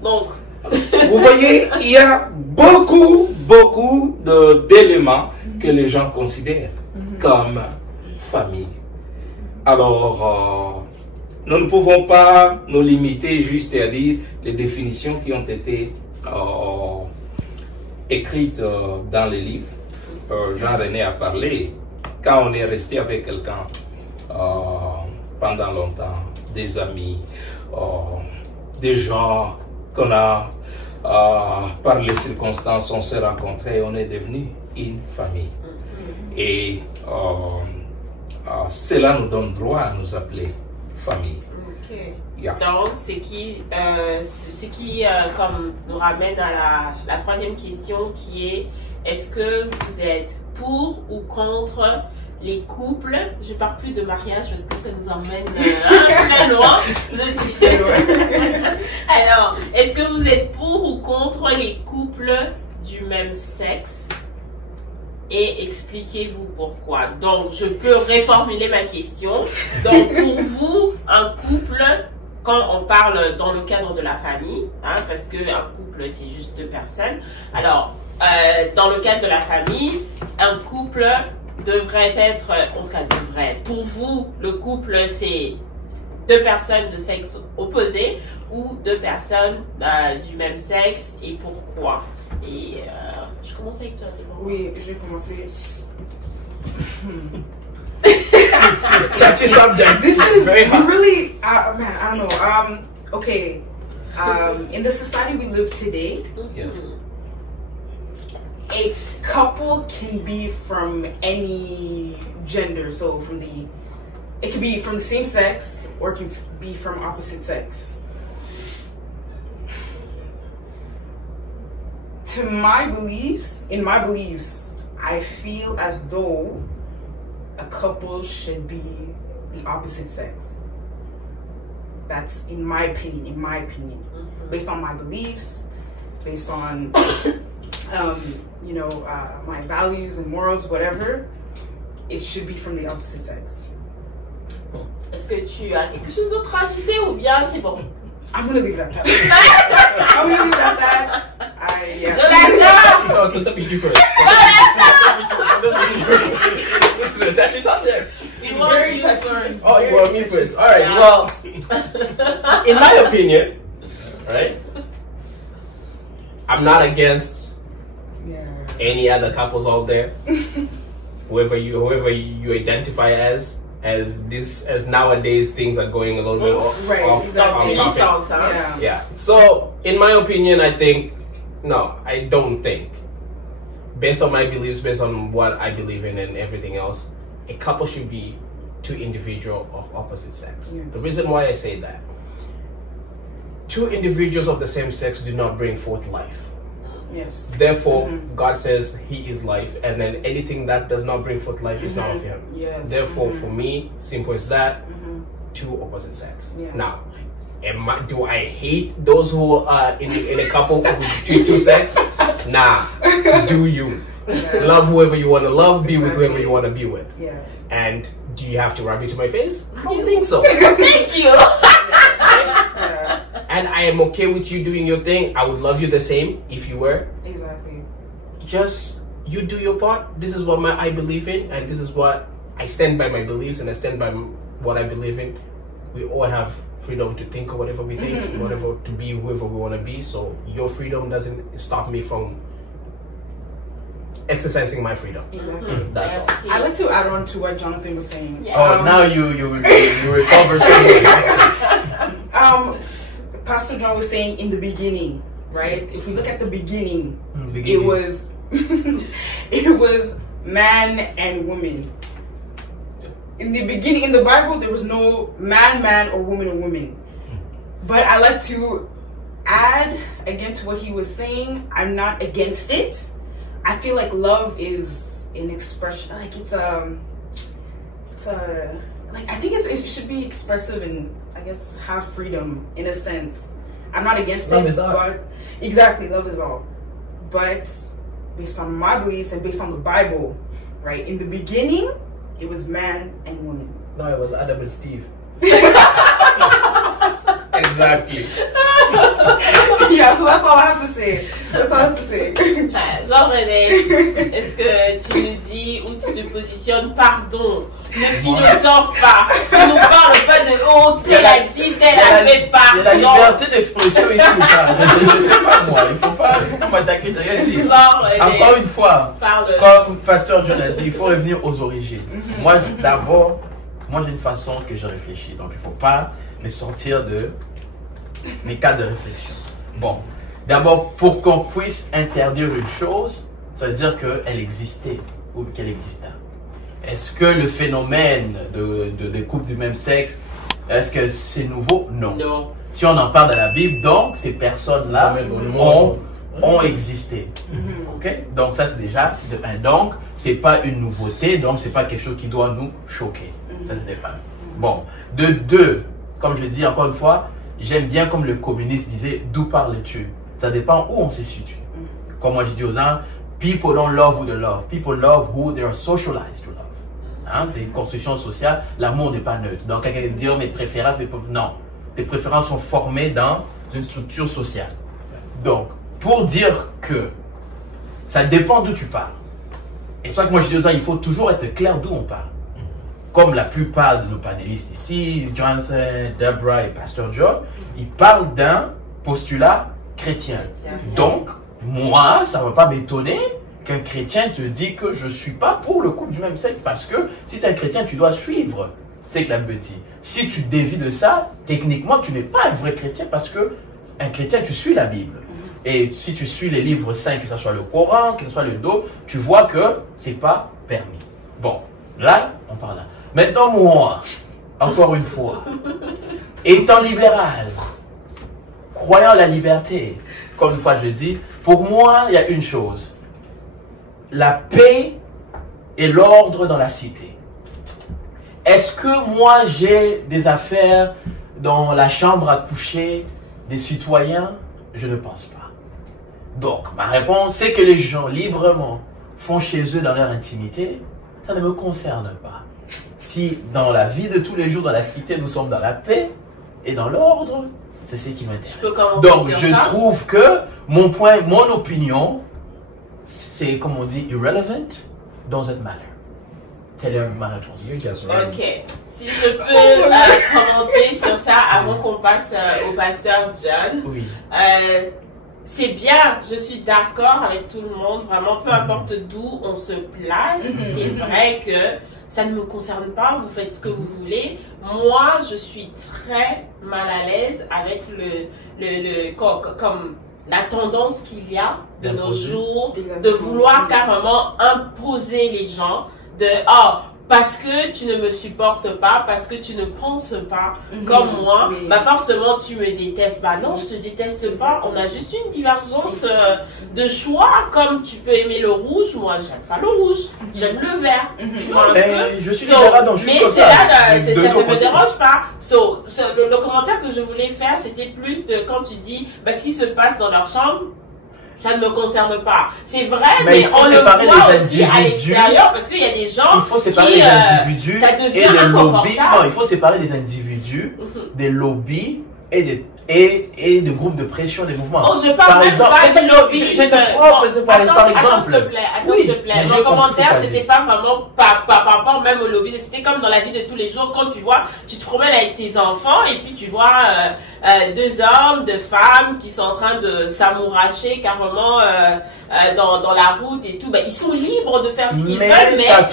Donc, vous voyez, il y a beaucoup d'éléments que les gens considèrent comme famille. Alors, nous ne pouvons pas nous limiter juste à lire les définitions qui ont été écrites dans les livres. Jean-René a parlé, quand on est resté avec quelqu'un pendant longtemps, des amis, des gens qu'on a, par les circonstances, on s'est rencontrés, on est devenu une famille. Et cela nous donne droit à nous appeler famille. Okay. Yeah. Donc, ce qui comme nous ramène à la troisième question qui est: est-ce que vous êtes pour ou contre les couples? Je ne parle plus de mariage parce que ça nous emmène très loin. Alors, est-ce que vous êtes pour ou contre les couples du même sexe? Et expliquez-vous pourquoi. Donc, je peux reformuler ma question. Donc, pour vous, un couple, quand on parle dans le cadre de la famille, hein, parce qu'un couple, c'est juste deux personnes. Alors, dans le cadre de la famille, un couple devrait être, en tout cas devrait, pour vous, le couple, c'est deux personnes de sexe opposé ou deux personnes du même sexe, et pourquoi? Et je commence avec toi. Oui, je vais commencer. Touchy subject. This is very hot. really, man, I don't know. Okay, in the society we live today, Yeah. a couple can be from any gender. So it could be from the same sex, or it can be from opposite sex. In my beliefs, I feel as though a couple should be the opposite sex. That's in my opinion, based on my beliefs, based on my values and morals, whatever. It should be from the opposite sex. Est-ce que tu as quelque chose d'autre à ajouter ou bien c'est bon? I'm gonna leave it at that. I'm gonna leave it at that. No, don't be you first. This is a touchy subject. You want you first. Oh, you want me first? All right. Yeah. Well, in my opinion, right, I'm not against any other couples out there. whoever you identify as nowadays things are going a little bit off topic. Yeah. So, in my opinion, I don't think, based on my beliefs, based on what I believe in and everything else, a couple should be two individuals of opposite sex. Yes. The reason why I say that, two individuals of the same sex do not bring forth life. Yes. Therefore, God says He is life, and then anything that does not bring forth life is not of Him. Yes. Therefore, for me, simple as that, two opposite sex. Yeah. Now, do I hate those who are in a couple with two sex? Nah. Do you? Yeah. Love whoever you want to love, be with whoever you want to be with. Yeah. And do you have to rub it to my face? I don't think so. Thank you. Yeah. And I am okay with you doing your thing. I would love you the same if you were. Exactly. Just you do your part. This is what I believe in, and this is what I stand by my beliefs, and I stand by what I believe in. We all have freedom to think or whatever we think, whatever to be whoever we want to be. So your freedom doesn't stop me from exercising my freedom. Exactly. That's all. I'd like to add on to what Jonathan was saying. Yeah. Now you recovered. Pastor John was saying in the beginning, right? If we look at the beginning, it was it was man and woman. In the beginning, in the Bible, there was no man, or woman. But I like to add again to what he was saying. I'm not against it. I feel like love is an expression, like it's a like, I think it should be expressive and, I guess, have freedom in a sense. I'm not against love it, is all. but exactly, love is all. But based on my beliefs and based on the Bible, right, in the beginning, it was man and woman. No, it was Adam and Steve. Exactly. Yeah, so that's all I have to say. That's all I have to say. Jean-René, est-ce que tu nous dis où tu te positionnes? Pardon, ne philosophe pas. Tu nous parles pas de oh, tel a dit, tel a fait pas. Il y a la liberté d'expression ici ou pas? Je sais pas moi, il faut pas m'attaquer de rien ici. Encore une fois, comme Pasteur John a dit, il faut revenir aux origines. Moi, d'abord, j'ai une façon que je réfléchis. Donc, il ne faut pas me sortir de mes cas de réflexion. Bon, d'abord, pour qu'on puisse interdire une chose, ça veut dire qu'elle existait ou qu'elle exista. Est-ce que le phénomène de couples du même sexe, est-ce que c'est nouveau? Non. Non. Si on en parle dans la Bible, donc ces personnes-là ont existé. Ok? Donc ça c'est déjà de un. Donc c'est pas une nouveauté, donc c'est pas quelque chose qui doit nous choquer. Ça c'est pas. Bon. De deux, comme je dis encore une fois, j'aime bien comme le communiste disait, d'où parles-tu? Ça dépend où on se situe. Comme moi je dis aux gens, people don't love who they love. People love who they are socialized to love. Hein? C'est une construction sociale, l'amour n'est pas neutre. Donc quelqu'un dit, oh, mes préférences, non. Tes préférences sont formées dans une structure sociale. Donc, pour dire que ça dépend d'où tu parles. Et c'est ça que moi je dis aux gens, il faut toujours être clair d'où on parle. Comme la plupart de nos panélistes ici, Jonathan, Deborah et Pasteur John, ils parlent d'un postulat chrétien. Donc, moi, ça ne va pas m'étonner qu'un chrétien te dit que je ne suis pas pour le couple du même sexe. Parce que si tu es un chrétien, tu dois suivre ce que la Bible dit. Si tu dévies de ça, techniquement, tu n'es pas un vrai chrétien parce que un chrétien, tu suis la Bible. Et si tu suis les livres saints, que ce soit le Coran, que ce soit le Do, tu vois que ce n'est pas permis. Bon, là, on parle là. Maintenant, moi, encore une fois, étant libéral, croyant à la liberté, comme une fois je dis, pour moi, il y a une chose. La paix et l'ordre dans la cité. Est-ce que moi, j'ai des affaires dans la chambre à coucher des citoyens? Je ne pense pas. Donc, ma réponse, c'est que les gens librement font chez eux dans leur intimité, ça ne me concerne pas. Si dans la vie de tous les jours dans la cité, nous sommes dans la paix et dans l'ordre, c'est ce qui m'intéresse. Donc, je trouve que mon point, mon opinion, c'est, comme on dit, irrelevant, doesn't matter. Telle est ma réponse. Ok. Si je peux commenter sur ça avant qu'on passe au pasteur John. Oui. C'est bien, je suis d'accord avec tout le monde, vraiment, peu importe d'où on se place. C'est vrai que ça ne me concerne pas, vous faites ce que vous voulez. Moi, je suis très mal à l'aise avec comme la tendance qu'il y a de nos jours de vouloir carrément imposer les gens de parce que tu ne me supportes pas, parce que tu ne penses pas comme moi, bah forcément tu me détestes. Bah non, je te déteste pas, on a juste une divergence de choix, comme tu peux aimer le rouge, moi j'aime pas le rouge, j'aime le vert. Tu vois un peu? Je suis libéral dans mais c'est là, ça ne me dérange pas. Le commentaire que je voulais faire, c'était plus de quand tu dis, bah, ce qui se passe dans leur chambre, ça ne me concerne pas. C'est vrai, mais on le voit aussi à l'extérieur parce qu'il y a des gens il faut séparer qui, les individus ça devient et des inconfortable. lobbies. Non, il faut séparer des individus, des lobbies et des groupes de pression, des mouvements. Oh, je parle même pas du lobby. Attends, s'il te plaît. Mon commentaire, c'était pas vraiment par rapport même au lobby. C'était comme dans la vie de tous les jours. Quand tu vois, tu te promènes avec tes enfants et puis tu vois deux hommes, deux femmes qui sont en train de s'amouracher carrément dans la route et tout. Ben, ils sont libres de faire ce qu'ils veulent, mais ça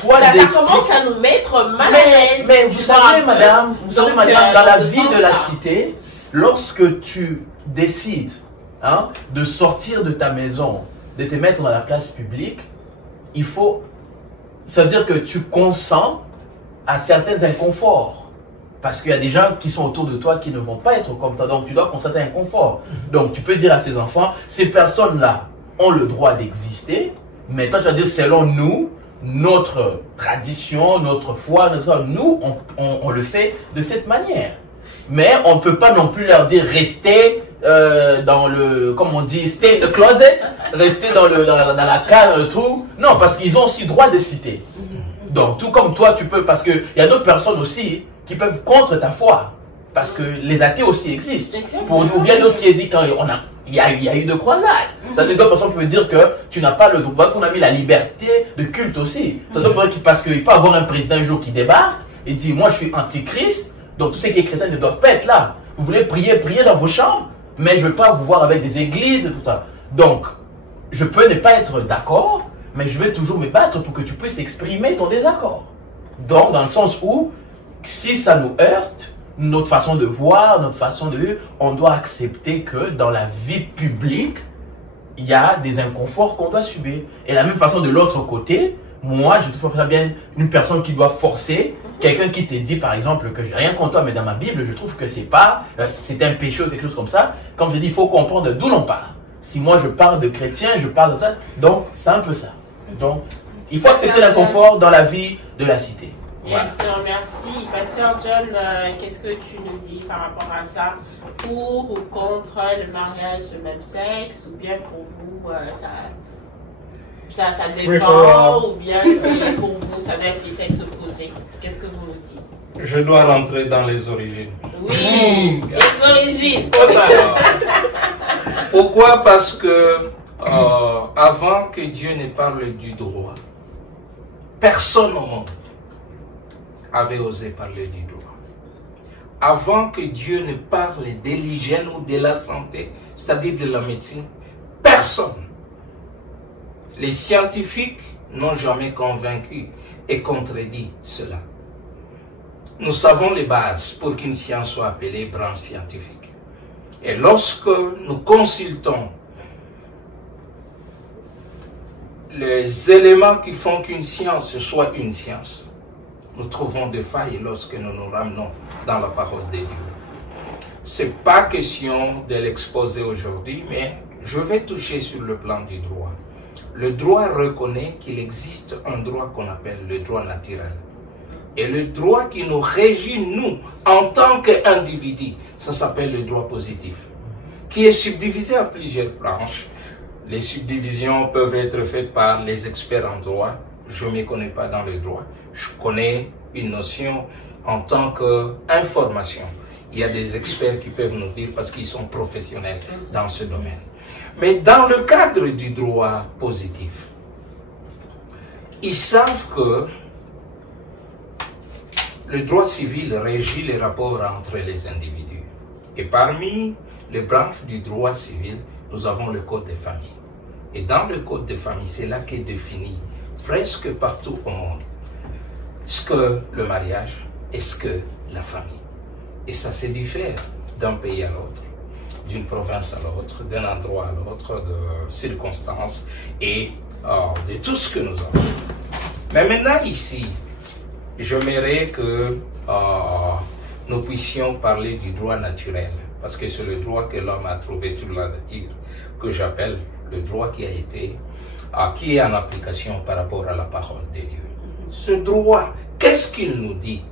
commence à nous mettre mal à l'aise. Mais vous savez, madame, dans la vie de la cité, lorsque tu décides de sortir de ta maison, de te mettre dans la place publique, il faut, ça veut dire que tu consens à certains inconforts. Parce qu'il y a des gens qui sont autour de toi qui ne vont pas être comme toi. Donc tu dois constater un confort. Donc tu peux dire à ces enfants, ces personnes-là ont le droit d'exister, mais toi tu vas dire selon nous, notre tradition, notre foi, nous, on le fait de cette manière. Mais on ne peut pas non plus leur dire restez dans le, comme on dit, stay in the closet, restez dans la cale, le trou. Non, parce qu'ils ont aussi droit de citer. Donc, tout comme toi, tu peux, parce qu'il y a d'autres personnes aussi qui peuvent contre ta foi. Parce que les athées aussi existent. Ou bien d'autres qui disent il y a eu de croisades. C'est-à-dire que d'autres personnes peuvent dire que tu n'as pas le droit, qu'on a mis la liberté de culte aussi. Parce qu'il peut y avoir un président un jour qui débarque et dit moi je suis antichrist, donc tous ceux qui sont chrétiens ne doivent pas être là. Vous voulez prier dans vos chambres, mais je ne veux pas vous voir avec des églises et tout ça. Donc, je peux ne pas être d'accord, mais je vais toujours me battre pour que tu puisses exprimer ton désaccord. Donc, dans le sens où, si ça nous heurte, notre façon de voir, notre façon de vivre, on doit accepter que dans la vie publique, il y a des inconforts qu'on doit subir. Et de la même façon, de l'autre côté, moi, je trouve ça bien une personne qui doit forcer, quelqu'un qui te dit par exemple que j'ai rien contre toi, mais dans ma Bible, je trouve que c'est un péché ou quelque chose comme ça. Comme je dis, il faut comprendre d'où l'on parle. Si moi je parle de chrétien, je parle de ça, donc c'est un peu ça. Donc, il faut accepter l'inconfort dans la vie de la cité. Bien sûr, merci. Pasteur John, qu'est-ce que tu nous dis par rapport à ça? Pour ou contre le mariage de même sexe? Ou bien pour vous, ça dépend? Ou bien pour vous, ça doit être les sexes opposés? Qu'est-ce que vous nous dites? Je dois rentrer dans les origines. Oui, les origines. Pourquoi? Parce que avant que Dieu ne parle du droit, personne au monde avait osé parler du droit. Avant que Dieu ne parle de l'hygiène ou de la santé, c'est-à-dire de la médecine, personne. Les scientifiques n'ont jamais convaincu et contredit cela. Nous savons les bases pour qu'une science soit appelée branche scientifique. Et lorsque nous consultons les éléments qui font qu'une science soit une science, nous trouvons des failles lorsque nous nous ramenons dans la parole de Dieu. Ce n'est pas question de l'exposer aujourd'hui, mais je vais toucher sur le plan du droit. Le droit reconnaît qu'il existe un droit qu'on appelle le droit naturel. Et le droit qui nous régit, nous, en tant qu'individus, ça s'appelle le droit positif, qui est subdivisé en plusieurs branches. Les subdivisions peuvent être faites par les experts en droit. Je ne me connais pas dans le droit. Je connais une notion en tant qu'information. Il y a des experts qui peuvent nous dire parce qu'ils sont professionnels dans ce domaine. Mais dans le cadre du droit positif, ils savent que le droit civil régit les rapports entre les individus. Et parmi les branches du droit civil, nous avons le code des familles. Et dans le code des familles, c'est là qu'est défini presque partout au monde ce que le mariage et ce que la famille. Et ça se diffère d'un pays à l'autre, d'une province à l'autre, d'un endroit à l'autre, de circonstances et de tout ce que nous avons. Mais maintenant ici, j'aimerais que nous puissions parler du droit naturel, parce que c'est le droit que l'homme a trouvé sur la nature, que j'appelle le droit qui a été, qui est en application par rapport à la parole de Dieu. Ce droit, qu'est-ce qu'il nous dit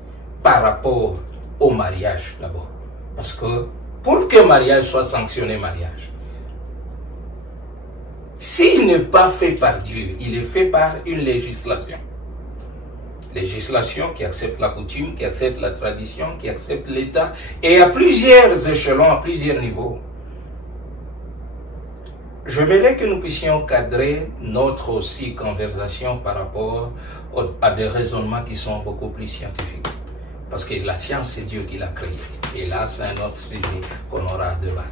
par rapport au mariage d'abord? Parce que pour que mariage soit sanctionné mariage, s'il n'est pas fait par Dieu, il est fait par une législation. Législation qui accepte la coutume, qui accepte la tradition, qui accepte l'État, et à plusieurs échelons, à plusieurs niveaux. Je voudrais que nous puissions cadrer notre aussi conversation par rapport à des raisonnements qui sont beaucoup plus scientifiques. Parce que la science, c'est Dieu qui l'a créée. Et là, c'est un autre sujet qu'on aura à débattre.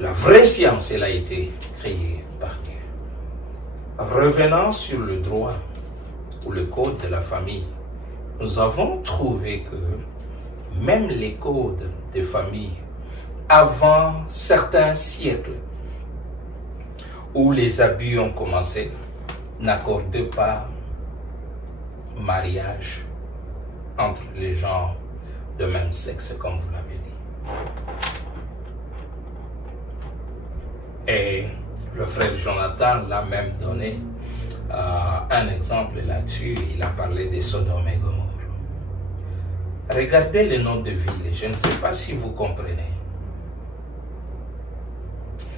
La vraie science, elle a été créée par Dieu. Revenant sur le droit ou le code de la famille, nous avons trouvé que même les codes de famille, avant certains siècles, où les abus ont commencé, n'accordaient pas mariage entre les gens de même sexe, comme vous l'avez dit. Et le frère Jonathan l'a même donné un exemple là-dessus. Il a parlé de Sodome et Gomorrhe. Regardez les noms de villes, je ne sais pas si vous comprenez.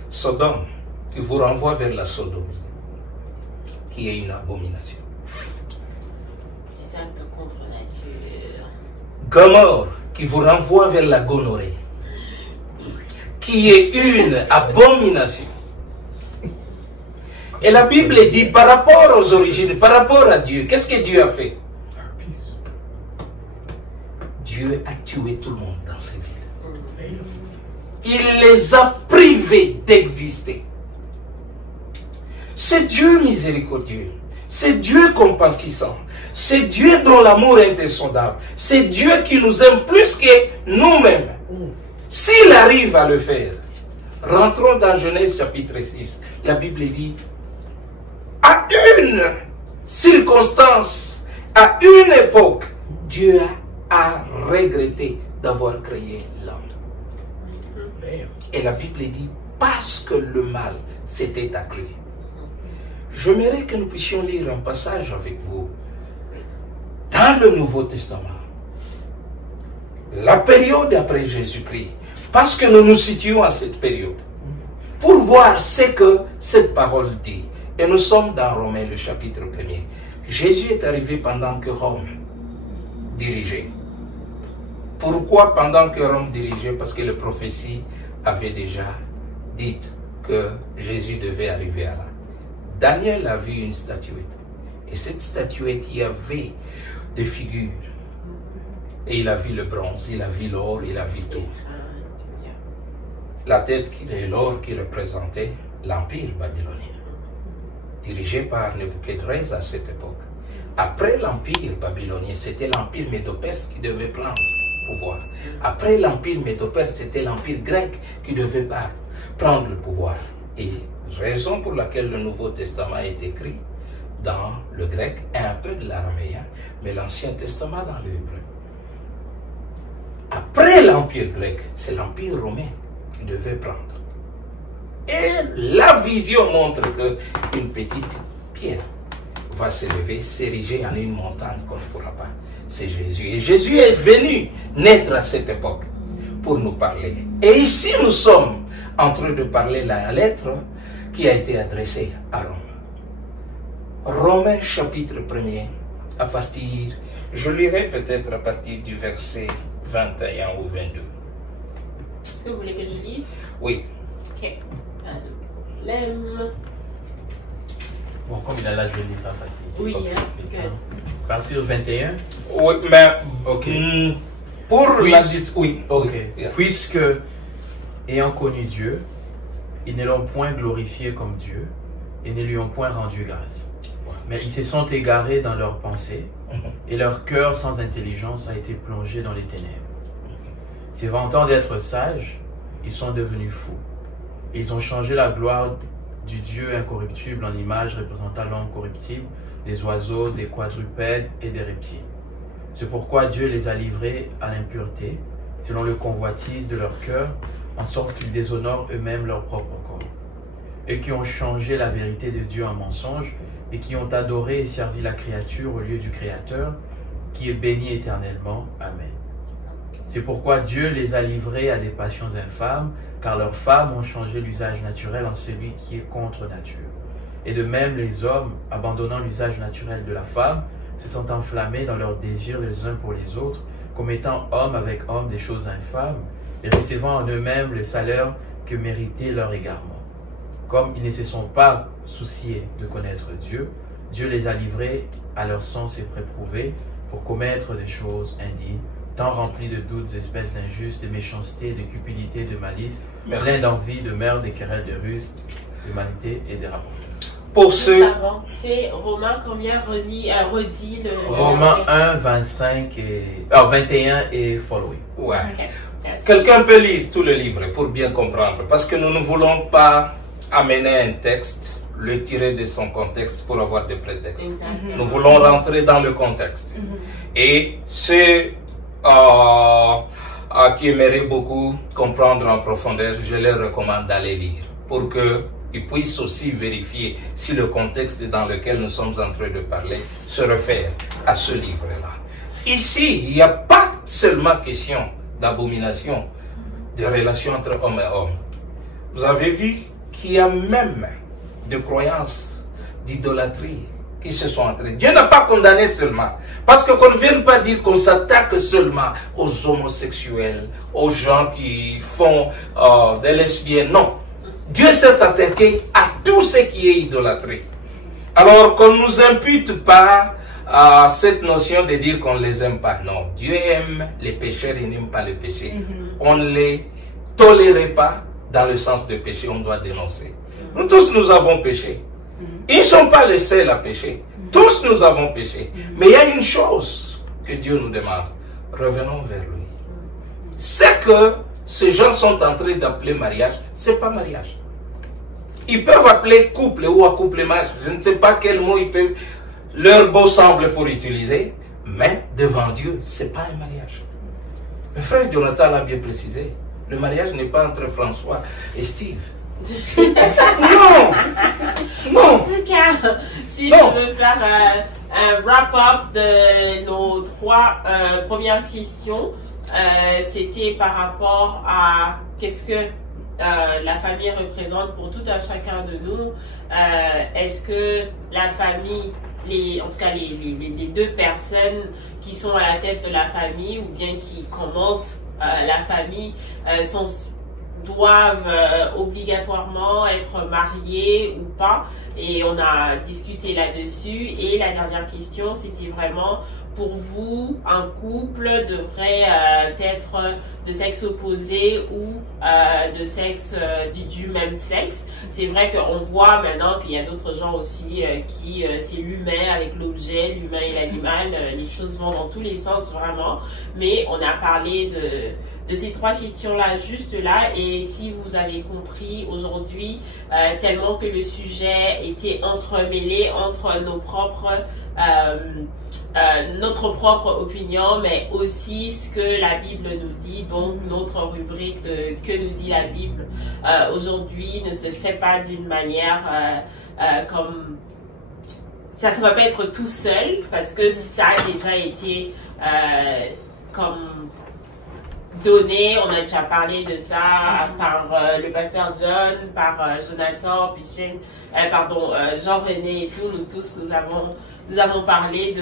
Sodome, qui vous renvoie vers la sodomie, qui est une abomination. Les actes contre nature. Gomorrhe, qui vous renvoie vers la gonorrhée, qui est une abomination. Et la Bible dit par rapport aux origines, par rapport à Dieu, qu'est-ce que Dieu a fait? Dieu a tué tout le monde dans ces villes. Il les a privés d'exister. C'est Dieu miséricordieux. C'est Dieu compatissant. C'est Dieu dont l'amour est insondable. C'est Dieu qui nous aime plus que nous-mêmes. S'il arrive à le faire, rentrons dans Genèse chapitre 6. La Bible dit, à une circonstance, à une époque, Dieu a regretté d'avoir créé l'homme. Et la Bible dit, parce que le mal s'était accru. J'aimerais que nous puissions lire un passage avec vous dans le Nouveau Testament. La période après Jésus-Christ, parce que nous nous situons à cette période, pour voir ce que cette parole dit. Et nous sommes dans Romains, le chapitre 1er. Jésus est arrivé pendant que Rome dirigeait. Pourquoi pendant que Rome dirigeait? Parce que les prophéties avaient déjà dit que Jésus devait arriver à là. Daniel a vu une statuette. Et cette statuette, il y avait des figures. Et il a vu le bronze, il a vu l'or, il a vu tout. La tête et l'or qui représentait l'empire babylonien, dirigé par Nebuchadnezzar à cette époque. Après l'empire babylonien, c'était l'empire médo-perse qui devait prendre le pouvoir. Après l'empire médo-perse, c'était l'empire grec qui devait prendre le pouvoir. Et raison pour laquelle le Nouveau Testament est écrit dans le grec et un peu de l'araméen, mais l'Ancien Testament dans le hébreu. Après l'empire grec, c'est l'empire romain qui devait prendre. Et la vision montre qu'une petite pierre va s'élever, s'ériger en une montagne qu'on ne pourra pas. C'est Jésus. Et Jésus est venu naître à cette époque pour nous parler. Et ici, nous sommes en train de parler la lettre qui a été adressée à Rome. Romains chapitre 1er, à partir, je lirai peut-être à partir du verset 21 ou 22. Est-ce que vous voulez que je lise? Oui. Ok. Pas de problème. Bon, comme il a là, je vais lire ça facile. Oui, Ok. hein. À partir de 21. Oui, mais Ok. Pour Puis- la dite, oui. Ok. Yeah. Puisque, ayant connu Dieu, ils ne l'ont point glorifié comme Dieu et ne lui ont point rendu grâce. Mais ils se sont égarés dans leurs pensées et leur cœur sans intelligence a été plongé dans les ténèbres. Se vantant d'être sages, ils sont devenus fous. Et ils ont changé la gloire du Dieu incorruptible en image représentant l'homme corruptible, des oiseaux, des quadrupèdes et des reptiles. C'est pourquoi Dieu les a livrés à l'impureté, selon le convoitise de leur cœur, en sorte qu'ils déshonorent eux-mêmes leur propre corps. Eux qui ont changé la vérité de Dieu en mensonge, et qui ont adoré et servi la créature au lieu du Créateur, qui est béni éternellement. Amen. C'est pourquoi Dieu les a livrés à des passions infâmes, car leurs femmes ont changé l'usage naturel en celui qui est contre nature. Et de même, les hommes, abandonnant l'usage naturel de la femme, se sont enflammés dans leurs désirs les uns pour les autres, commettant homme avec homme des choses infâmes, et recevant en eux-mêmes le salaire que méritait leur égarement. Comme ils ne se sont pas souciés de connaître Dieu, Dieu les a livrés à leur sens et préprouvés pour commettre des choses indignes, tant remplies de doutes, espèces d'injustes, de méchanceté, de cupidité, de malice, plein d'envie, de meurtre, de querelles, de ruse, d'humanité et de rapports. Pour ceux... C'est Romains combien redit le... Romains 1, 25 et... 21 et following. Ouais. Ok. Quelqu'un peut lire tout le livre pour bien comprendre, parce que nous ne voulons pas amener un texte, le tirer de son contexte pour avoir des prétextes. Exactement. Nous voulons rentrer dans le contexte. Et ceux qui aimeraient beaucoup comprendre en profondeur, je leur recommande d'aller lire, pour que ils puissent aussi vérifier si le contexte dans lequel nous sommes en train de parler se réfère à ce livre-là. Ici, il n'y a pas seulement question d'abomination, de relations entre hommes et hommes. Vous avez vu qu'il y a même de croyances, d'idolâtrie qui se sont entrées. Dieu n'a pas condamné seulement. Parce qu'on ne vient pas dire qu'on s'attaque seulement aux homosexuels, aux gens qui font des lesbiennes. Non. Dieu s'est attaqué à tout ce qui est idolâtrie. Alors qu'on ne nous impute pas cette notion de dire qu'on ne les aime pas. Non. Dieu aime les pécheurs et n'aime pas les péchés. On ne les tolère pas dans le sens de péché. On doit dénoncer. Nous tous, nous avons péché. Ils ne sont pas les seuls à pécher. Tous nous avons péché. Mais il y a une chose que Dieu nous demande. Revenons vers lui. Ce que ces gens sont en train d'appeler mariage, ce n'est pas mariage. Ils peuvent appeler couple ou accouplement. Je ne sais pas quel mot ils peuvent leur beau semble pour utiliser. Mais devant Dieu, ce n'est pas un mariage. Le frère Jonathan l'a bien précisé. Le mariage n'est pas entre François et Steve. Non. En tout cas, si je veux faire un wrap-up de nos 3 premières questions, c'était par rapport à qu'est-ce que la famille représente pour tout un chacun de nous. Est-ce que la famille, en tout cas les 2 personnes qui sont à la tête de la famille ou bien qui commencent la famille doivent obligatoirement être mariés ou pas, et on a discuté là-dessus. Et la dernière question, c'était vraiment, pour vous, un couple devrait être de sexe opposé ou de sexe du même sexe. C'est vrai qu'on voit maintenant qu'il y a d'autres gens aussi qui c'est l'humain avec l'objet, l'humain et l'animal, les choses vont dans tous les sens vraiment, mais on a parlé de ces 3 questions-là, juste là. Et si vous avez compris aujourd'hui, tellement que le sujet était entremêlé entre notre propre opinion, mais aussi ce que la Bible nous dit, donc notre rubrique de que nous dit la Bible aujourd'hui ne se fait pas d'une manière comme ça ne va pas être tout seul, parce que ça a déjà été comme donné, on a déjà parlé de ça par le pasteur John, par Jonathan, puis Jean-René et tout. Nous tous, nous avons parlé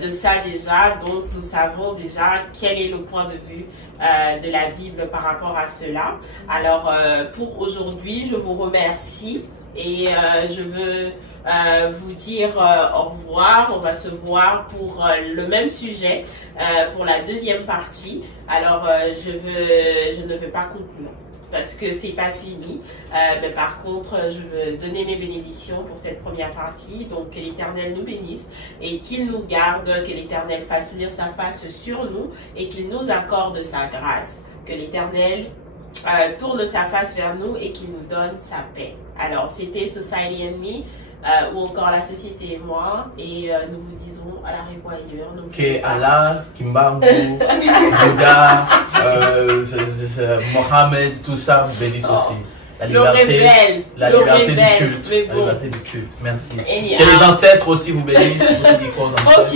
de ça déjà, donc nous savons déjà quel est le point de vue de la Bible par rapport à cela. Alors pour aujourd'hui, je vous remercie et je veux vous dire au revoir. On va se voir pour le même sujet, pour la deuxième partie. Alors je ne veux pas conclure parce que c'est pas fini, mais par contre je veux donner mes bénédictions pour cette première partie. Donc que l'Éternel nous bénisse et qu'il nous garde, que l'Éternel fasse luire sa face sur nous et qu'il nous accorde sa grâce, que l'Éternel tourne sa face vers nous et qu'il nous donne sa paix. Alors c'était Society and Me, ou encore La Société et moi, et nous vous disons à la revoyure. Que Allah, Kimbangu, Bouddha, Mohamed, tout ça vous bénisse aussi. La liberté, la liberté du culte. La liberté du culte. Merci. Que les ancêtres aussi vous bénissent. Ok,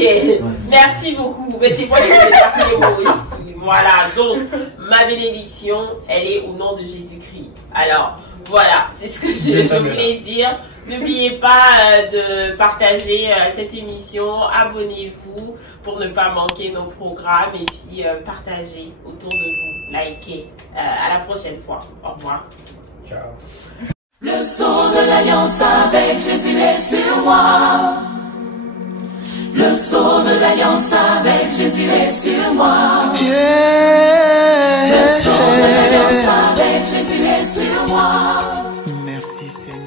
merci beaucoup. Mais c'est moi qui vais faire les mots ici. Voilà, donc ma bénédiction, elle est au nom de Jésus-Christ. Alors, voilà, c'est ce que je voulais dire. N'oubliez pas de partager cette émission, abonnez-vous pour ne pas manquer nos programmes et puis partagez autour de vous, likez. À la prochaine fois. Au revoir. Ciao. Le son de l'alliance avec Jésus est sur moi. Le son de l'alliance avec Jésus est sur moi. Le son de l'alliance avec Jésus est sur moi. Merci Seigneur.